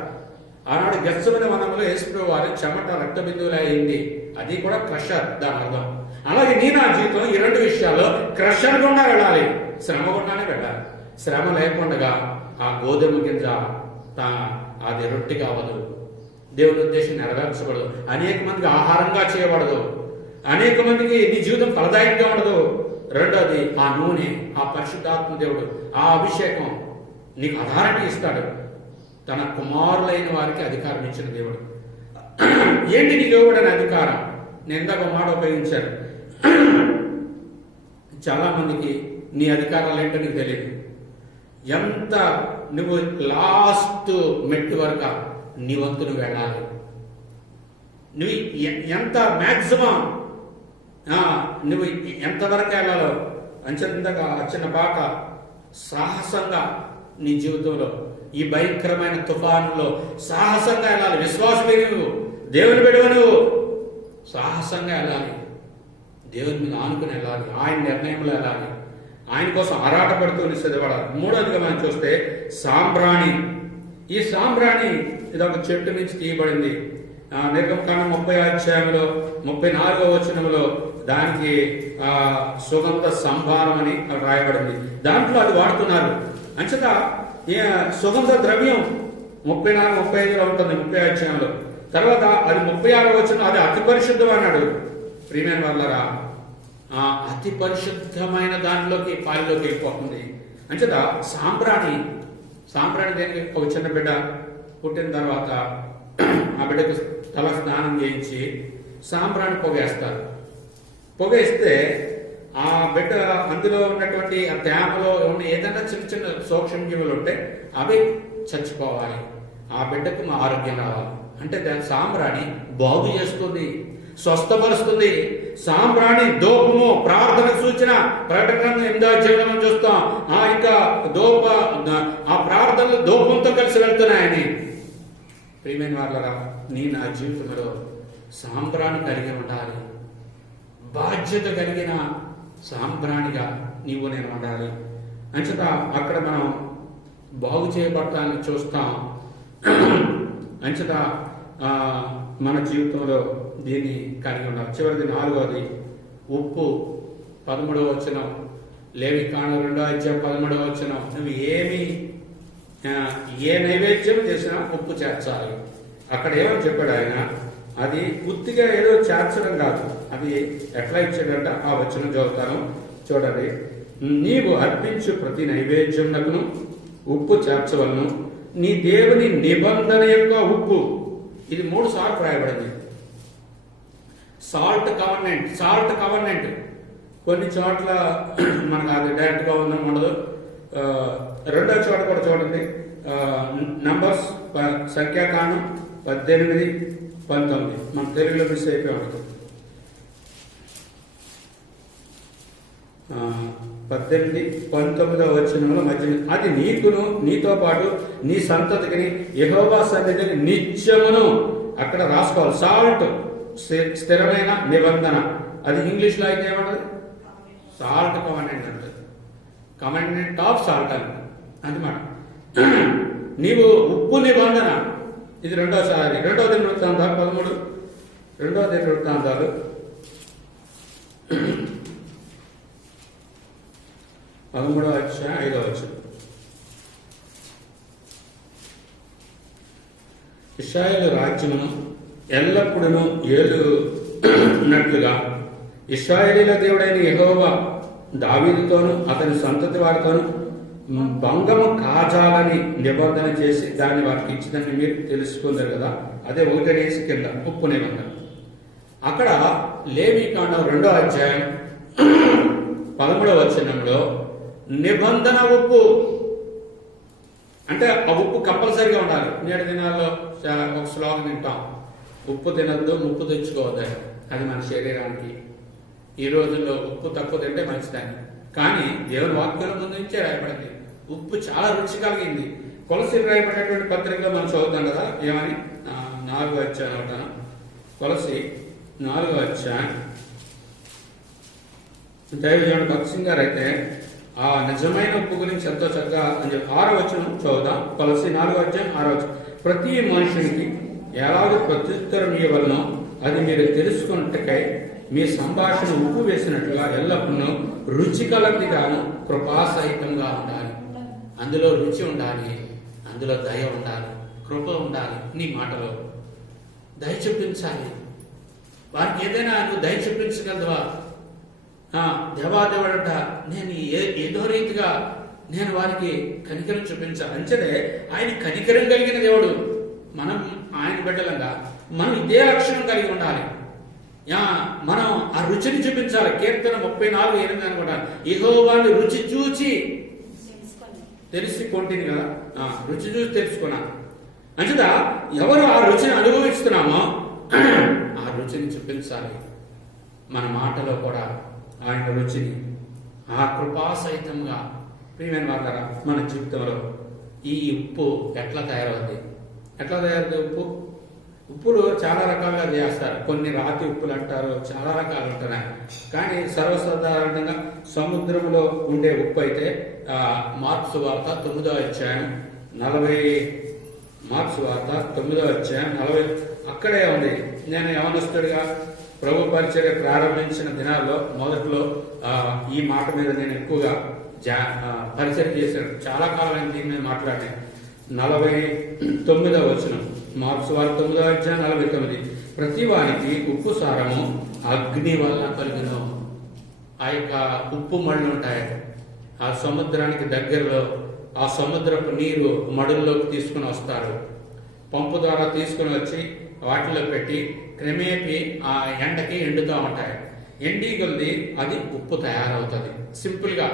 ఆనాడు గెత్సెమనే వనంలో యేసుప్రభువు వారి చెమట రక్త బిందువులు అయింది. అది కూడా క్రషర్, దాని అర్థం. అలాగే నీ నా జీవితం ఈ రెండు విషయాల్లో క్రషర్ గుండా వెళ్ళాలి. శ్రమ గుండానే వెళ్ళాలి. శ్రమ లేకుండా ఆ గోధుమ గింజ అది రొట్టె కావదు, దేవుని ఉద్దేశం నెరవేర్చబడదు, అనేక మందికి ఆహారంగా చేయబడదు, అనేక మందికి నీ జీవితం ఫలదాయకంగా ఉండదు. రెండోది ఆ నూనె, ఆ పరిశుద్ధాత్మ దేవుడు, ఆ అభిషేకం నీకు అథారిటీ ఇస్తాడు. తన కుమారులైన వారికి అధికారం ఇచ్చిన దేవుడు. ఏంటి నీకు ఇవ్వబడిన అధికారం? నేను ఇందాక మాట ఉపయోగించాను. చాలా మందికి నీ అధికారాలు ఏంటో నీకు తెలియదు. ఎంత నువ్వు లాస్ట్ మెట్టు వరకు నీ వంతు నువ్వు వెళ్ళాలి. నువ్వు ఎంత మ్యాక్సిమం నువ్వు ఎంతవరకు వెళ్ళాలో అంచెంతగా చిన్న పాట సాహసంగా నీ జీవితంలో ఈ భయంకరమైన తుఫానులో సాహసంగా వెళ్ళాలి. విశ్వాసమే నువ్వు, దేవుని బిడ్డవు నువ్వు, సాహసంగా వెళ్ళాలి. దేవుని మీద ఆనుకుని వెళ్ళాలి, ఆయన నిర్ణయంలో వెళ్ళాలి, ఆయన కోసం ఆరాటపడుతూ నిశ్చయపడాలి. మూడోదిగా మనం చూస్తే సాంబ్రాణి. ఈ సాంబ్రాణి ఇది ఒక చెట్టు నుంచి తీయబడింది. నిర్గమకాండం 30వ అధ్యాయంలో 34వ వచనంలో దానికి సుగంధ సంభారం అని రాయబడింది. దాంట్లో అది వాడుతున్నారు. అంచేత సుగంధ ద్రవ్యం 34, 35లో ఉంటుంది, 30వ అధ్యాయంలో. తర్వాత అది 36వ వచనం, అది అతి పరిశుద్ధం అన్నాడు. ప్రియమైన వాళ్ళరా, అతి పరిశుద్ధమైన దానిలోకి పాలిలోకి వెళ్ళిపోతుంది. అంచేత సాంబ్రాణి దేనికి? ఒక చిన్న బిడ్డ పుట్టిన తర్వాత ఆ బిడ్డకు తల స్నానం చేయించి సాంబ్రాణి పొగేస్తారు. పొగేస్తే ఆ బిడ్డ అందులో ఉన్నటువంటి ఆ తేమలో ఉన్న ఏదైనా చిన్న చిన్న సూక్ష్మజీవులు ఉంటే అవి చచ్చిపోవాలి, ఆ బిడ్డకు ఆరోగ్యం రావాలి. అంటే దాని సాంబ్రాణి బాగు చేస్తుంది, స్వస్థపరుస్తుంది. సాంబ్రాణి దూపము ప్రార్థన సూచన. ప్రకటన 8వ అధ్యాయంలో చూస్తాం. ఇంకా ఆ ప్రార్థనలు దూపంతో కలిసి వెళ్తున్నాయని. ప్రియమైన వాళ్ళరా, నా జీవితంలో సాంబ్రాణి కలిగి ఉండాలి. బాధ్యత కలిగిన సాంబ్రాణిగా నేను ఉండాలి. అంచేత అక్కడ మనం బాగు చేయబడటాన్ని చూస్తాం. అంచేత మన జీవితంలో దీన్ని కలిగి ఉండాలి. చివరిది 4వది ఉప్పు. 13వ వచనం, లేవికాండం 2వ అధ్యాయం 13వ వచనం. నువ్వు ఏ నైవేద్యం చేసినా ఉప్పు చేర్చాలి. అక్కడ ఏమని చెప్పాడు ఆయన? అది పూర్తిగా ఏదో చేర్చడం కాదు, అది ఎట్లా ఇచ్చాడంటే ఆ వచనం చదువుతాను చూడండి. నీవు అర్పించు ప్రతి నైవేద్యమునకును ఉప్పు చేర్చవలను, నీ దేవుని నిబంధన యొక్క ఉప్పు. ఇది 3 సార్లు రాయబడింది. Salt covenant. కొన్ని చోట్ల మనకు అది డైరెక్ట్గా ఉందని ఉండదు. 2వ చోట కూడా చూడండి, నంబర్స్ సంఖ్యాకాండం 18, 19. మన తెలుగులో మిస్ అయిపోయి ఉంటుంది. 18, 19వ వచనంలో మధ్య, అది నీకును నీతో పాటు నీ సంతతికి యెహోవా సన్నిధిని నిత్యమును. అక్కడ రాసుకోవాలి సాల్ట్, స్థిరమైన నిబంధన. అది ఇంగ్లీష్లో అయితే ఏమంటది? సాల్ట్ కమాండెంట్ అంటది, కమాండెంట్ ఆఫ్ సాల్ట్ అని అన్నమాట. నీవు ఉప్పు నిబంధన. ఇది 2వసారి. 2వ దినవృత్తాంతాలు 13, 2వ దినవృత్తాంతాలు 13వ అధ్యాయం 5వ వచనం. ఇశ్రాయేలు రాజ్యమును ఎల్లప్పుడూ ఏలునట్లుగా ఇశ్రాయేలీల దేవుడైన యెహోవా దావీదుతోను అతని సంతతి వారితోను భంగము కాజాలని నిబంధన చేసి దాన్ని వారికి ఇచ్చిందని మీరు తెలుసుకుంటారు కదా. అదే 1 కింద ఉప్పు నిబంధన. అక్కడ లేవీకాండం 2వ అధ్యాయం 13వ వచనంలో నిబంధన ఉప్పు అంటే ఆ ఉప్పు కంపల్సరీగా ఉండాలి. నేటి దినాల్లో ఒక స్లోగన్ వింటాం, ఉప్పు తినద్దు, ముప్పు తెచ్చుకోవద్దు. అది మన శరీరానికి. ఈ రోజుల్లో ఉప్పు తక్కువ తింటే మంచిదని, కానీ దేవుని వాక్యం ముందు నుంచే రాయబడింది. ఉప్పు చాలా రుచి కలిగింది. కొలసి రాయబడినటువంటి పత్రికలో మనం చదువుతాం కదా, ఏమని? 4వ అధ్యాయం అవుతాను. కొలసి 4వ అధ్యాయం. దైవజనుడు భక్త్ సింగ్ గారు అయితే ఆ నిజమైన ఉప్పు గురించి ఎంతో చక్కగా అని చెప్పి 6వ వచనం చదువుదాం. కొలసి 4వ అధ్యాయం 6వ వచనం. ప్రతి మనుషునికి ఎలాగ ప్రత్యుత్తరం ఇవ్వవలనో అది మీరు తెలుసుకున్నట్టుకై మీ సంభాషణ ఉప్పు వేసినట్లుగా ఎల్లప్పుడూ రుచి కలదిగాను కృపాసహితంగా ఉండాలి, అందులో రుచి ఉండాలి, అందులో దయ ఉండాలి, కృప ఉండాలి. నీ మాటలో దయ చూపించాలి. వారికి ఏదైనా నువ్వు దయ చూపించగలవా? దేవాదేవుడట నేను ఏదో రీతిగా నేను వారికి కనికరం చూపించాలి. అంచనే ఆయన కనికరం కలిగిన దేవుడు. మనం ఆయన బిడ్డలంగా మనం ఇదే లక్షణం కలిగి ఉండాలి. మనం ఆ రుచిని చూపించాలి. కీర్తన 34:8 అనుకుంటా, యెహోవాను రుచి చూచి తెలిసికొంటిని కదా, రుచి చూసి తెలుసుకున్నా. అంచేత ఎవరు ఆ రుచిని అనుభవిస్తున్నామో ఆ రుచిని చూపించాలి. మన మాటలో కూడా ఆయన రుచిని, ఆ కృపాసహితంగా. ప్రియమైన వారు, మన జీవితంలో ఈ ఉప్పు ఎట్లా తయారవుతుంది? ఉప్పులు చాలా రకాలుగా చేస్తారు. కొన్ని రాతి ఉప్పులు అంటారు, చాలా రకాలు ఉంటున్నాయి. కానీ సర్వసాధారణంగా సముద్రంలో ఉండే ఉప్పు అయితే మార్క్స్ వార్త 9వ అధ్యాయం 40 అక్కడే ఉంది. నేను యవనస్తుడిగా ప్రభు పరిచర్య ప్రారంభించిన దినాల్లో మొదట్లో ఈ మాట మీద నేను ఎక్కువగా పరిచయం చేశాను. చాలా కాలం దీని మీద మాట్లాడాను. 49వ వచనం, మార్క్స్ వార్త 9వ అధ్యాయం 49. ప్రతి వానికి ఉప్పు సారము అగ్ని వల్ల కలుగును. ఆ యొక్క ఉప్పు మడులు ఉంటాయి ఆ సముద్రానికి దగ్గరలో. ఆ సముద్రపు నీరు మడుల్లోకి తీసుకుని వస్తారు. పంపు ద్వారా తీసుకుని వచ్చి వాటిలో పెట్టి క్రమేపీ ఆ ఎండకి ఎండుతూ ఉంటాయి. ఎండి కొద్ది అది ఉప్పు తయారవుతుంది. సింపుల్ గా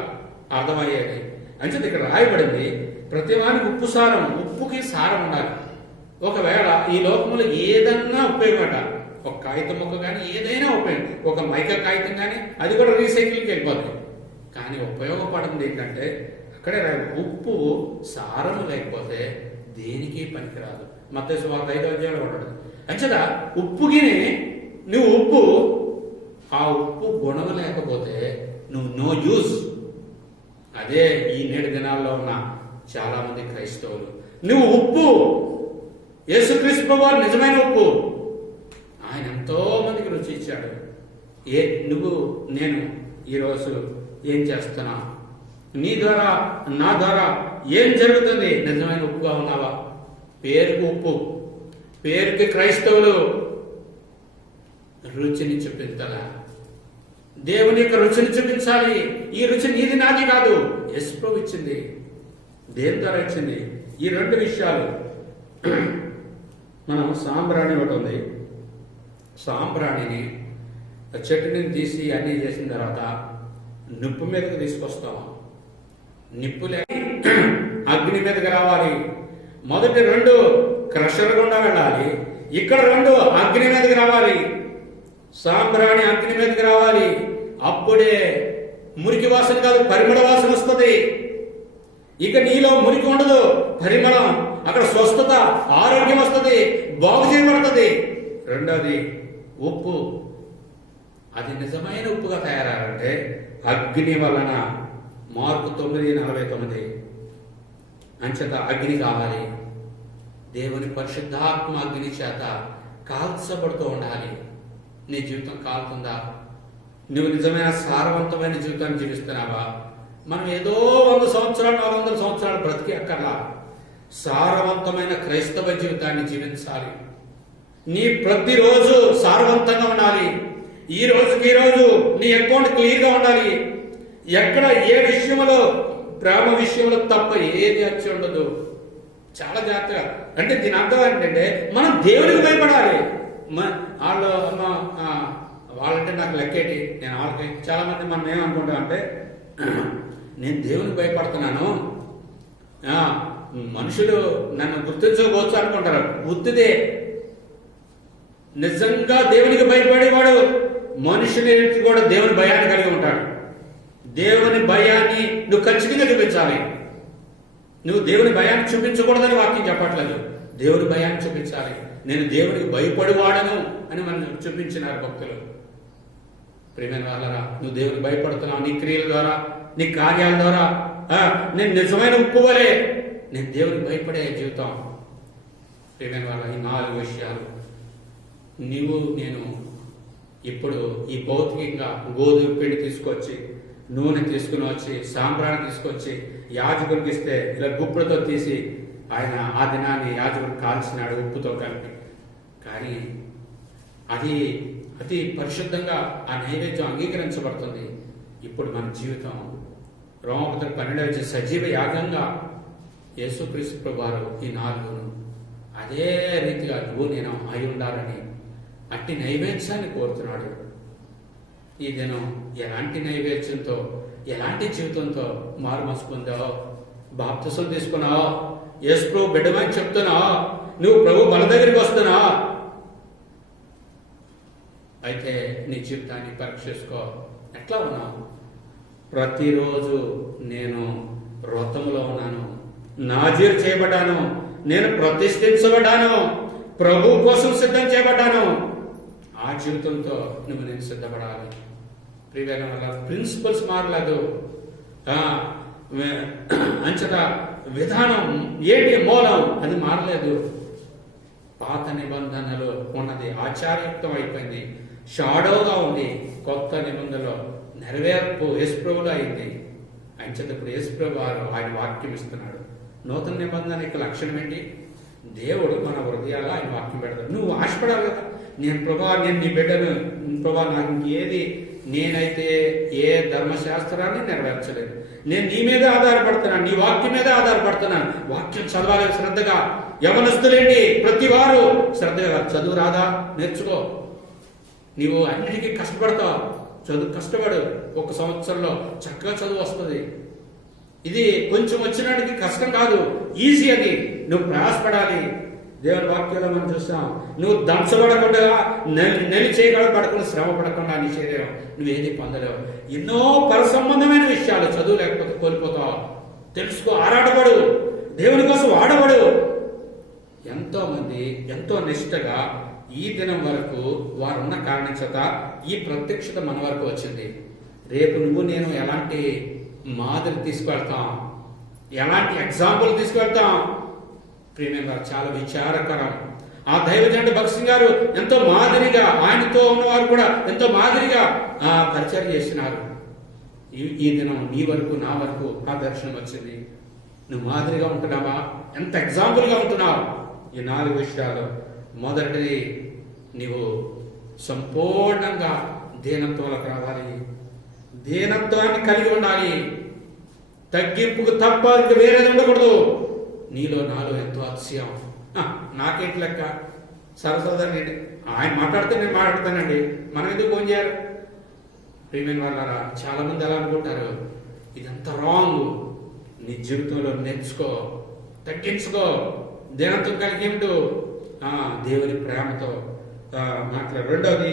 అర్థమయ్యేది. అంటే ఇక్కడ రాయబడింది ప్రతి వానికి ఉప్పు సారం. ఉప్పుకి సారం ఉండాలి. ఒకవేళ ఈ లోకంలో ఏదన్నా ఉపయోగపడ, ఒక కాగితం మొక్క కానీ ఏదైనా ఉపయోగం, ఒక మైక కాగితం కానీ అది కూడా రీసైకిల్కి వెళ్ళిపోతుంది. కానీ ఉపయోగపడింది ఏంటంటే అక్కడే ఉప్పు సారం లేకపోతే దేనికి పనికిరాదు. మత్తయి సువార్త 5వ అధ్యాయంలో ఉంటుంది. అంచేత ఉప్పుగిని నువ్వు ఆ ఉప్పు గుణం లేకపోతే నువ్వు నో యూజ్. అదే ఈ నేడు దినాల్లో ఉన్న చాలా మంది క్రైస్తవులు. నువ్వు ఉప్పు, యేసుక్రీస్తు ప్రభువు నిజమైన ఉప్పు. ఆయన ఎంతో మందికి రుచి ఇచ్చాడు. నేను ఈరోజు ఏం చేస్తున్నా? నీ ద్వారా నా ద్వారా ఏం జరుగుతుంది? నిజమైన ఉప్పుగా ఉన్నావా? పేరుకు ఉప్పు, పేరుకి క్రైస్తవులు. రుచిని చూపించాలా? దేవుని యొక్క రుచిని చూపించాలి. ఈ రుచి నీది నాది కాదు, యేసు ప్రభువు ఇచ్చింది. దేని ద్వారా ఇచ్చింది? ఈ 2 విషయాలు. మనం సాంబ్రాణి ఒకటి ఉంది. సాంబ్రాణిని చెట్టుని తీసి అన్నీ చేసిన తర్వాత నిప్పు మీదకి తీసుకొస్తాం. నిప్పు లేని అగ్ని మీదకి రావాలి. మొదటి 2 క్రషర్ గుండా వెళ్ళాలి. ఇక్కడ 2 అగ్ని మీదకి రావాలి. సాంబ్రాణి అగ్ని మీదకి రావాలి. అప్పుడే మురికి వాసన కాదు, పరిమళ వాసన వస్తుంది. ఇక నీలో మురికి ఉండదు, పరిమళం. అక్కడ స్వస్థత, ఆరోగ్యం వస్తుంది, బాగు చేయబడుతుంది. 2వది ఉప్పు. అది నిజమైన ఉప్పుగా తయారంటే అగ్ని వలన. మార్కు 9:49. అంచేత అగ్ని కావాలి. దేవుని పరిశుద్ధాత్మ అగ్ని చేత కాల్చబడుతూ ఉండాలి. నీ జీవితం కాలుతుందా? నువ్వు నిజమైన సారవంతమైన జీవితాన్ని జీవిస్తున్నావా? మనం ఏదో 100 సంవత్సరాలు 400 సంవత్సరాలు బ్రతికి అక్కర్లా. సారవంతమైన క్రైస్తవ జీవితాన్ని జీవించాలి. నీ ప్రతిరోజు సారవంతంగా ఉండాలి. ఈ రోజుకి రోజు నీ అకౌంట్ క్లియర్గా ఉండాలి. ఎక్కడ ఏ విషయంలో, ప్రేమ విషయంలో తప్ప ఏది వచ్చి ఉండదు. చాలా జాగ్రత్తగా. అంటే దీని అర్థం ఏంటంటే మనం దేవుడికి భయపడాలి. వాళ్ళంటే నాకు లెక్కేటి. నేను వాళ్ళకి చాలా మంది మనం ఏమనుకుంటాం అంటే, నేను దేవునికి భయపడుతున్నాను, మనుషులు నన్ను గుర్తించకపోవచ్చు అనుకుంటారు. గుర్తుదే. నిజంగా దేవునికి భయపడేవాడు మనుషుని కూడా దేవుని భయాన్ని కలిగి ఉంటాడు. దేవుని భయాన్ని నువ్వు ఖచ్చితంగా చూపించాలి. నువ్వు దేవుని భయాన్ని చూపించకూడదని వాక్యం చెప్పట్లేదు. దేవుని భయాన్ని చూపించాలి. నేను దేవునికి భయపడివాడను అని మనం చూపించినారు భక్తులు. ప్రియమైన వాళ్ళరా, నువ్వు దేవునికి భయపడుతున్నావు. నీ క్రియల ద్వారా, నీ కార్యాల ద్వారా. నేను నిజమైన ఉప్పువలే నేను దేవునికి భయపడే జీవితం. ప్రియమైన వాళ్ళ, ఈ 4 విషయాలు నేను ఇప్పుడు ఈ భౌతికంగా గోధుమ పిండి తీసుకొచ్చి నూనె తీసుకుని వచ్చి సాంబ్రాణి తీసుకొచ్చి యాజకుడికి ఇస్తే ఇలా గుప్పులతో తీసి ఆయన ఆ దినాన్ని యాజకుడు కాల్చినాడు ఉప్పుతో కలిపి. కానీ అది అతి పరిశుద్ధంగా ఆ నైవేద్యం అంగీకరించబడుతుంది. ఇప్పుడు మన జీవితం రోమపత్రిక 12 సజీవ యాగంగా యేసుక్రీస్తు ప్రభువారు ఈ 4 అదే రీతిగా నువ్వు నేను అయి ఉండాలని అట్టి నైవేద్యాన్ని కోరుతున్నాడు. ఈ దినం ఎలాంటి నైవేద్యంతో ఎలాంటి జీవితంతో మారు మనసు పొందావో, బాప్తిసం తీసుకున్నావో, యేసు ప్రభు బిడ్డమని చెప్తున్నావో, నువ్వు ప్రభు బల దగ్గరికి వస్తున్నావా? అయితే నీ జీవితాన్ని పరీక్షించుకో. ఎట్లా ఉన్నావు? ప్రతిరోజు నేను వ్రతములో ఉన్నాను, నాజీరు చేయబడ్డాను, నేను ప్రతిష్ఠించబడ్డాను, ప్రభు కోసం సిద్ధం చేయబడ్డాను. ఆ జీవితంతో నువ్వు నేను సిద్ధపడాలి. ప్రియమైన వల్ల ప్రిన్సిపల్స్ మారలేదు, అంచనా విధానం ఏంటి మూలం అది మారలేదు. పాత నిబంధనలు ఉన్నది ఆచారయుక్తం అయిపోయింది, షాడోగా ఉంది. కొత్త నిబంధనలో నెరవేర్పు యేసుప్రభులో అయింది. అంచేత ఇప్పుడు యేసుప్రభు వారు ఆయన వాక్యం ఇస్తున్నాడు. నూతన నిబంధన యొక్క లక్షణం ఏంటి? దేవుడు మన హృదయాల్లో ఆయన వాక్యం పెడతాడు. నువ్వు ఆశపడాలి కదా, నేను ప్రభా నేను నీ బిడ్డను, ప్రభా నాకు ఇంకేది, నేనైతే ఏ ధర్మశాస్త్రాన్ని నెరవేర్చలేదు, నేను నీ మీద ఆధారపడుతున్నాను, నీ వాక్యం మీద ఆధారపడుతున్నాను. వాక్యం చదవాలి శ్రద్ధగా. యవనస్తులేంటి ప్రతి వారు శ్రద్ధగా చదువు రాదా నేర్చుకో. నీవు అన్నిటికీ కష్టపడతావు, చదువు కష్టపడు. 1 సంవత్సరంలో చక్కగా చదువు వస్తుంది. ఇది కొంచెం వచ్చినానికి కష్టం కాదు, ఈజీ. అది నువ్వు ప్రయాసపడాలి. దేవుని వాక్యంలో మనం చూస్తాం, నువ్వు దంచబడకుండా నెలి చేయగలపడకుండా శ్రమ పడకుండా నీ శరీరం నువ్వేది పొందలేవు. ఎన్నో పరసంబంధమైన విషయాలు చదువు లేకపోతే కోల్పోతావు. తెలుసుకో, ఆరాటపడు, దేవుని కోసం వాడబడు. ఎంతో మంది ఎంతో నిష్ఠగా ఈ దినం వరకు వారు ఉన్న కారణం చేత ఈ ప్రత్యక్షత మన వరకు వచ్చింది. రేపు నువ్వు నేను ఎలాంటి మాదిరి తీసుకెళ్తాం, ఎలాంటి ఎగ్జాంపుల్ తీసుకెళ్తాం? ప్రియమైన వారు, చాలా విచారకరం. ఆ దైవజనుడు భగత్ సింగ్ గారు ఎంతో మాదిరిగా, ఆయనతో ఉన్నవారు కూడా ఎంతో మాదిరిగా పరిచయం చేస్తున్నారు. ఈ దినం నీ వరకు నా వరకు ఆ దర్శనం వచ్చింది. నువ్వు మాదిరిగా ఉంటున్నావా? ఎంత ఎగ్జాంపుల్గా ఉంటున్నావు? ఈ 4 విషయాలు. మొదటిది, నీవు సంపూర్ణంగా దీనత్వంలోకి రావాలి, దీనత్వాన్ని కలిగి ఉండాలి. తగ్గింపుకు తప్ప ఇంకా వేరేది ఉండకూడదు. నీలో నాలో ఎంతో అతిశయం, నాకేంటి లెక్క, సరసరదని ఆయన మాట్లాడితే నేను మాట్లాడతానండి, మనం ఎందుకు ఫోన్ చేయాలి? ప్రియమైన వాళ్ళారా, చాలా మంది ఎలా అనుకుంటారు, ఇదంతా రాంగ్. నీ జీవితంలో నేర్చుకో, తగ్గించుకో, దీనంతో కలిగి ఉండు, దేవుని ప్రేమతో మాట్లాడు. రెండవది,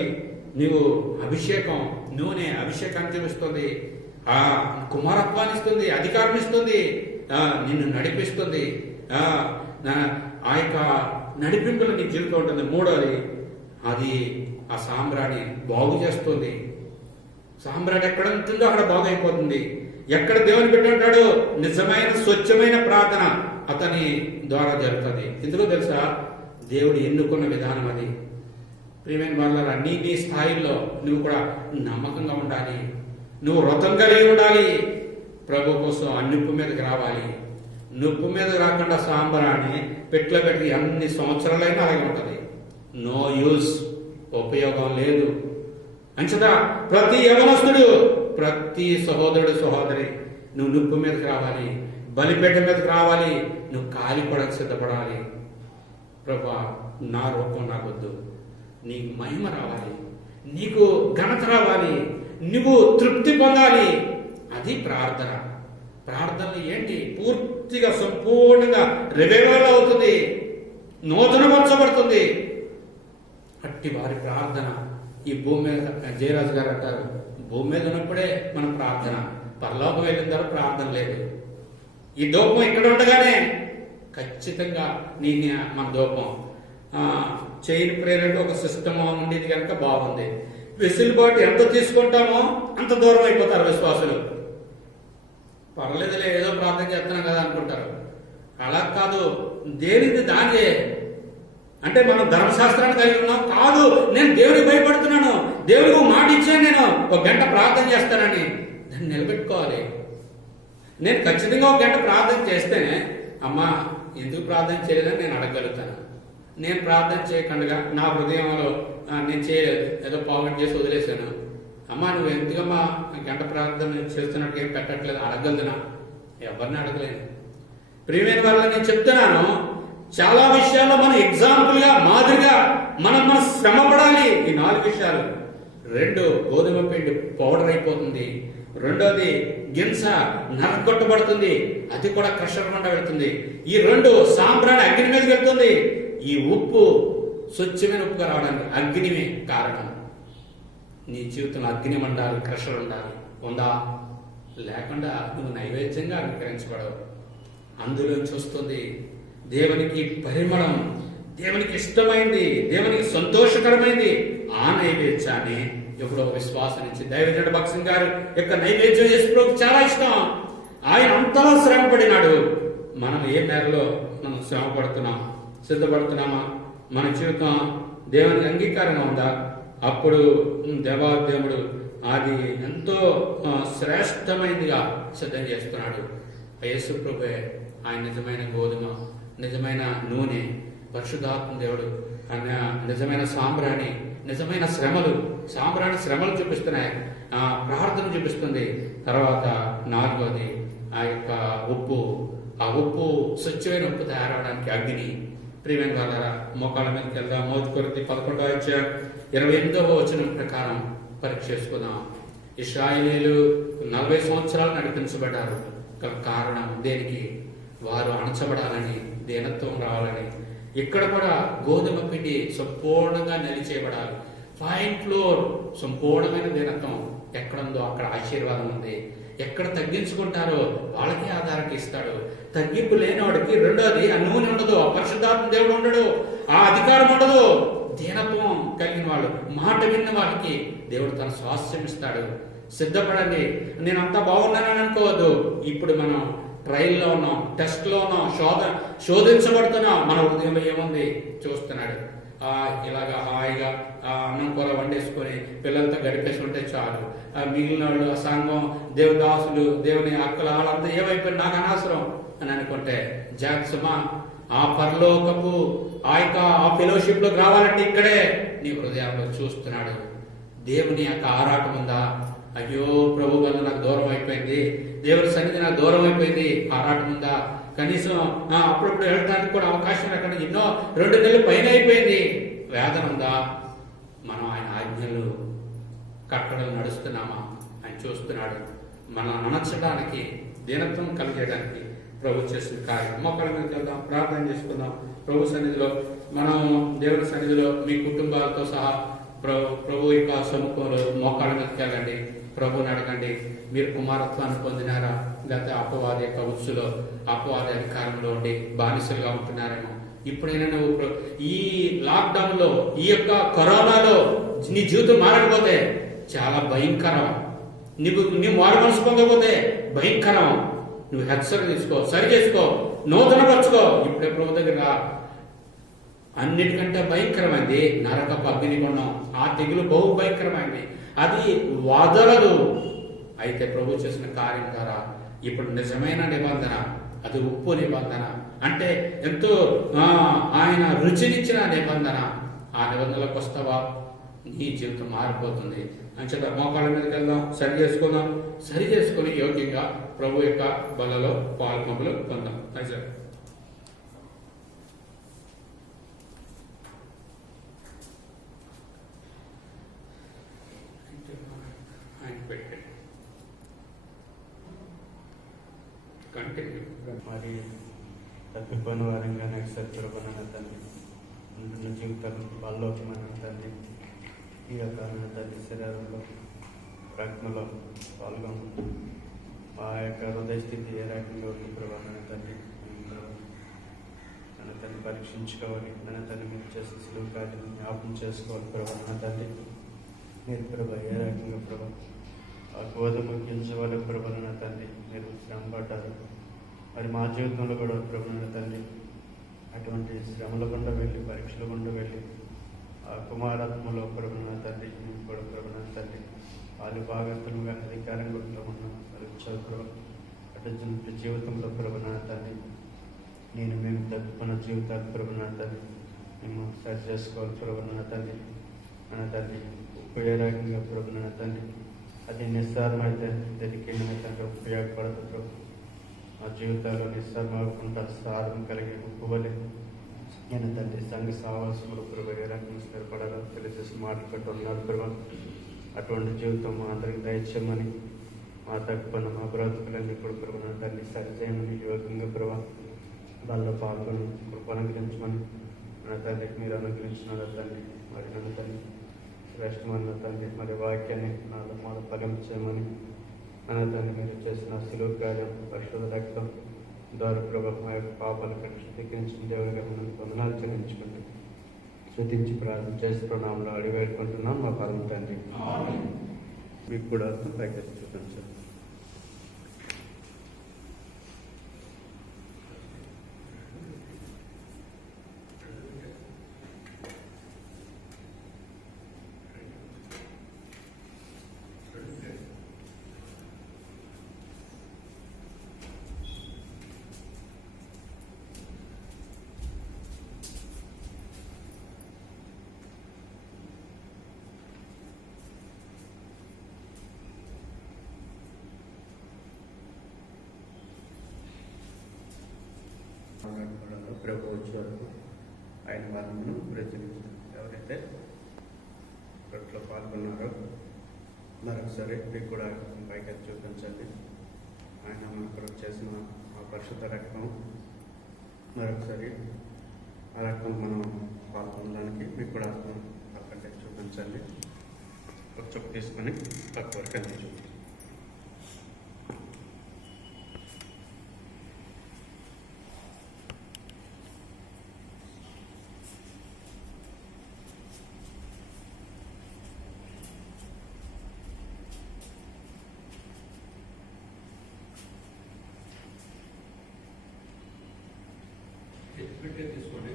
నీవు అభిషేకం, నూనె అభిషేకాన్ని చూపిస్తుంది, కుమారత్వాన్ని ఇస్తుంది, అధికారం ఇస్తుంది, నిన్ను నడిపిస్తుంది. ఆ యొక్క నడిపింపులు నీ జీవితం ఉంటుంది. మూడవది, అది ఆ సాంబ్రాణి బాగు చేస్తుంది. సాంబ్రాణి ఎక్కడ ఉంటుందో అక్కడ బాగు అయిపోతుంది. ఎక్కడ దేవుని పెట్టాడో నిజమైన స్వచ్ఛమైన ప్రార్థన అతని ద్వారా జరుగుతుంది. ఎందుకో తెలుసా? దేవుడు ఎన్నుకున్న విధానం అది. ప్రియమైన వాళ్ళ నీ స్థాయిల్లో నువ్వు కూడా నమ్మకంగా ఉండాలి, నువ్వు వ్రతం కలిగి ఉండాలి. ప్రభు కోసం ఆ నిప్పు మీదకి రావాలి. నిప్పు మీద రాకుండా సాంబ్రాణి పెట్లో పెట్టి అన్ని సంవత్సరాలైనా అలాగే ఉంటుంది. నో యూస్, ఉపయోగం లేదు. అంచదా ప్రతి యవనస్తుడు, ప్రతి సహోదరుడు సహోదరి, నువ్వు నిప్పు మీదకి రావాలి, బలిపేట మీదకి రావాలి, నువ్వు కాలిపడకు సిద్ధపడాలి. ప్రభా, నా రూపం నాకొద్దు, నీకు మహిమ రావాలి, నీకు ఘనత రావాలి, నువ్వు తృప్తి పొందాలి. అది ప్రార్థన. ప్రార్థన ఏంటి? పూర్తిగా సంపూర్ణంగా రివైవల్ అవుతుంది, నూతనపరచబడుతుంది. అట్టి వారి ప్రార్థన ఈ భూమి మీద, జయరాజు గారు అంటారు, భూమి మీద ఉన్నప్పుడే మన ప్రార్థన, పరలోకం వెళ్ళిన తర్వాత ప్రార్థన లేదు. ఈ దూపం ఇక్కడ ఉండగానే ఖచ్చితంగా మన దూపం చైన్ ప్రేరణ ఒక సిస్టమ్ ఉండేది కనుక బాగుంది. వెసులుబాటు ఎంత తీసుకుంటామో అంత దూరం అయిపోతారు విశ్వాసులు. పర్లేదులే, ఏదో ప్రార్థన చేస్తున్నాం కదా అనుకుంటారు. అలా కాదు, దేనిది దానిదే. అంటే మనం ధర్మశాస్త్రాన్ని కలిగి ఉన్నాం కాదు, నేను దేవుడికి భయపడుతున్నాను, దేవుడికి మాట ఇచ్చాను, నేను 1 గంట ప్రార్థన చేస్తానని. దాన్ని నిలబెట్టుకోవాలి. నేను ఖచ్చితంగా ఒక గంట ప్రార్థన చేస్తేనే అమ్మా ఎందుకు ప్రార్థన చేయలేదని నేను అడగగలుగుతాను. నేను ప్రార్థన చేయకుండా నా హృదయంలో నేను చేయలేదు, ఏదో పావుగంట చేసి వదిలేశాను, అమ్మా నువ్వు ఎందుకమ్మా గంట ప్రార్థన చేస్తున్నట్టు ఏం పెట్టట్లేదు అడగలుగుతున్నా? ఎవరిని అడగలేను. ప్రియమైన వాళ్ళ నేను చెప్తున్నాను, చాలా విషయాల్లో మనం ఎగ్జాంపుల్గా మాదిరిగా మనం శ్రమ పడాలి. ఈ 4 విషయాలు. 2 గోధుమ పిండి పౌడర్ అయిపోతుంది. 2వది గింజ నరగొట్టబడుతుంది, అది కూడా క్రషర్ గుండా వెళ్తుంది. ఈ 2 సాంబ్రాణి అగ్ని మీద వెళ్తుంది. ఈ ఉప్పు స్వచ్ఛమైన ఉప్పుగా రావడానికి అగ్నిమే కారణం. నీ జీవితంలో అగ్ని ఉండాలి, క్రషర్ ఉండాలి. ఉందా? లేకుండా నువ్వు నైవేద్యంగా అంగీకరించబడవు. అందులోంచి వస్తుంది దేవునికి పరిమళం, దేవునికి ఇష్టమైంది, దేవునికి సంతోషకరమైంది. ఆ నైవేద్యాన్ని ఎప్పుడో విశ్వాసం నుంచి దైవజనుడు భక్సింగ్ గారు యొక్క నైవేద్యం యేసుప్రభువుకు చాలా ఇష్టం. ఆయన అంతలా శ్రమ పడినాడు. మనం ఏ మేరలో మనం శ్రమ పడుతున్నాం, సిద్ధపడుతున్నామా? మన జీవితం దేవునికి అంగీకారంగా ఉందా? అప్పుడు దేవాదేవుడు అది ఎంతో శ్రేష్టమైనదిగా సిద్ధం చేస్తున్నాడు. యేసుప్రభువే ఆయన నిజమైన గోధుమ, నిజమైన నూనె, పరిశుద్ధాత్మ దేవుడు నిజమైన సాంబ్రాణి, నిజమైన శ్రమలు. సాంబ్రాణి శ్రమలు చూపిస్తున్నాయి, ప్రార్థన చూపిస్తుంది. తర్వాత 4వది ఆ యొక్క ఉప్పు. ఆ ఉప్పు స్వచ్ఛమైన ఉప్పు తయారవడానికి అగ్ని. ప్రియమైన వాళ్ళారా, మోకాళ్ళ మీదకి వెళ్దాం. మొదటి కొరింథీ 11వ అధ్యాయం 28వ వచనం ప్రకారం పరీక్ష చేసుకుందాం. ఇశ్రాయేలీయులు 40 సంవత్సరాలు నడిపించబడ్డారు. కారణం దేనికి? వారు అణచబడాలని, దీనత్వం రావాలని. ఇక్కడ కూడా గోధుమ పిండి సంపూర్ణంగా నిలిచేయబడాలి. ఫైన్ ఫ్లోర్, సంపూర్ణమైన దీనత్వం ఎక్కడుందో అక్కడ ఆశీర్వాదం ఉంది. ఎక్కడ తగ్గించుకుంటారో వాళ్ళకి ఆధారకి ఇస్తాడు. తగ్గింపు లేనివాడికి 2వది ఆ నూనె ఉండదు, ఆ పరిశుద్ధాత్మ దేవుడు ఉండడు, ఆ అధికారం ఉండదు. దీనత్వం కలిగిన వాళ్ళు, మాట విన్న వాళ్ళకి దేవుడు తన స్వాస్థ్యం ఇస్తాడు. సిద్ధపడండి. నేను అంతా బాగున్నానని అనుకోవద్దు. ఇప్పుడు మనం ట్రయల్లో ఉన్నాం, టెస్ట్లో ఉన్నాం, శోధించబడుతున్నాం. మన హృదయంలో ఏముంది చూస్తున్నాడు. ఇలాగా హాయిగా అన్నం కూర వండేసుకొని పిల్లలతో గడిపేసి ఉంటే చాలు. మిగిలిన వాళ్ళు ఆ సంఘం, దేవదాసులు, దేవుని అక్కల వాళ్ళంతా ఏమైపోయి నాకు అనవసరం అని అనుకుంటే జాగ్రత్తమా. ఆ పరలోకపు ఆ ఫెలోషిప్ లోకి రావాలంటే ఇక్కడే నీ హృదయంలో చూస్తున్నాడు. దేవుని యొక్క ఆరాటం ఉందా? అయ్యో ప్రభు వల్ల నాకు దూరం అయిపోయింది, దేవుని సన్నిధి నాకు దూరం అయిపోయింది. ఆరాటం ఉందా? కనీసం అప్పుడప్పుడు వెళ్ళడానికి కూడా అవకాశం లేకుండా ఎన్నో 2 నెలలు పైన అయిపోయింది. వేదన ఉందా? మనం ఆయన ఆజ్ఞలు కట్టడలు నడుస్తున్నామా? ఆయన చూస్తున్నాడు. మనం అనర్చడానికి, దీనత్వం కలిగేయడానికి ప్రభు చేసిన కార్యం. మోకాళ్ళ మీదకి వెళ్దాం, ప్రార్థన చేసుకుందాం. ప్రభు సన్నిధిలో మనం దేవుని సన్నిధిలో మీ కుటుంబాలతో సహా ప్రభు యొక్క సముఖంలో మోకాళ్ళ మీదకి వెళ్ళండి. ప్రభుని అడగండి, మీరు కుమారత్వాన్ని పొందినారా? లేకపోతే అపవాది యొక్క ఉచ్చులో, అపవాది అధికారంలో ఉండి బానిసలుగా ఉంటున్నారేమో. ఇప్పుడైనా నువ్వు ఈ లాక్డౌన్ లో, ఈ యొక్క కరోనాలో నీ జీవితం మారకపోతే చాలా భయంకరం. నీవు మారు మనసు పొందకపోతే భయంకరం. నువ్వు హెచ్చరిక తీసుకో, సరి చేసుకో, నూతనపరచుకో. ఇప్పుడే ప్రభు దగ్గర అన్నిటికంటే భయంకరమైంది నరకపు అగ్నిగుండం. ఆ తెగులు బహు భయంకరమైంది, అది వదలదు. అయితే ప్రభు చేసిన కార్యం ద్వారా ఇప్పుడు నిజమైన నిబంధన, అది ఉప్పు నిబంధన, అంటే ఎంతో ఆయన రుచినిచ్చిన నిబంధన. ఆ నిబంధనలకు వస్తావా? నీ జీవితం మారిపోతుంది. అని చెప్పి మోకాళ్ళ మీదకి వెళ్దాం, సరి చేసుకుందాం. సరి చేసుకుని యోగ్యంగా ప్రభు యొక్క బలలో పాల్పంపులు పొందాం. సార్ మరి తప్పిపోయిన వారంగా నక్షత్రపడిన తండ్రి ఉంటున్న జీవితాలు వాళ్ళలోకమైన తండ్రి ఈ యొక్క తండ్రి శరీరంలో రక్తంలో పాల్గొని ఆ యొక్క హృదయ స్థితి ఏ రకంగా ఉంది ప్రభావం తండ్రి మన తండ్రి పరీక్షించుకోవాలి. మన తండ్రి మీరు చేసిన సులువు కార్యం జ్ఞాపకం చేసుకోవాలి ప్రభావం తండ్రి. మీరు ప్రభా ఏ రకంగా ప్రభా ఆ గోధుమ గింజ వల్ల ప్రభావం తండ్రి మీరు శ్రమ పడ్డారు. మరి మా జీవితంలో కూడా ప్రభుత్వ తండ్రి అటువంటి శ్రమల గుండా వెళ్ళి, పరీక్షల గుండా వెళ్ళి ఆ కుమారాత్మలో ప్రభుత్వ తండ్రి మేము కూడా ప్రభుత్వ తండ్రి వాళ్ళు భాగత్వంగా అధికారం కూడా ఉన్నాం ప్రభు. అటు జీవితంలో ప్రభు నా తండ్రి మేము తగ్గుకున్న జీవితాలు ప్రభు నా తండ్రి మేము సరి చేసుకోవాలి ప్రభు నా తండ్రి. మన తండ్రి ఉపయోగంగా ప్రభు నా తండ్రి అది నిస్సారమైతే దేనికైనా తండ్రి ఉపయోగపడదు ప్రభు. మా జీవితాల్లో నిస్సారమకుండా సారం కలిగి ఉప్పువలే నేను తండ్రి సంఘ సావాసములు ప్రభు ఏ రకంగా స్థిరపడాలో తెలిసేసి మాట్లాడుతున్నారు ప్రభు. అటువంటి జీవితం మా అందరికి దయచేయమని మా తక్కువ మా బ్రతుకులన్నీ కూడా ప్రభు నా తండ్రి సరిచేయమని యోగంగా ప్రభు దానిలో పాల్గొని కృప అనుగ్రహించమని నా తండ్రికి మీరు అనుగ్రహించినారు తండ్రి. మరి నన్ను తండ్రి శ్రేష్టమైన తండ్రి మరి వాక్యాన్ని నాలో మొదలు ఫలించమని నా తండ్రి మీరు చేసిన సులువు కార్యం పరిశుద్ధ రక్తం ద్వారా ప్రభు మా యొక్క పాపాలు క్షమించిన దేవుడిగా మనం వందనాలు చెల్లించుకుంటాం. శృతించి ప్రార్థన చేసి ప్రణామంలో అడిగి వేడుకుంటున్నాం మా పరమ తండ్రి. మీకు కూడా పైకి చూపించారు. ప్రభు వచ్చే వరకు ఆయన వాళ్ళను ప్రచురించారు. ఎవరైతే రొట్టెలో పాల్గొన్నారో మరొకసారి మీకు కూడా పైకి చూపించండి. ఆయన మన కొరకు చేసిన ఆ పరిశుద్ధ రక్తం మరొకసారి ఆ రక్తం మనం పాల్గొనడానికి మీకు కూడా పక్కన చూపించండి. ఒక చొప్పు తీసుకొని పక్క వరకు అన్ని చూపించండి. తీసుకోండి.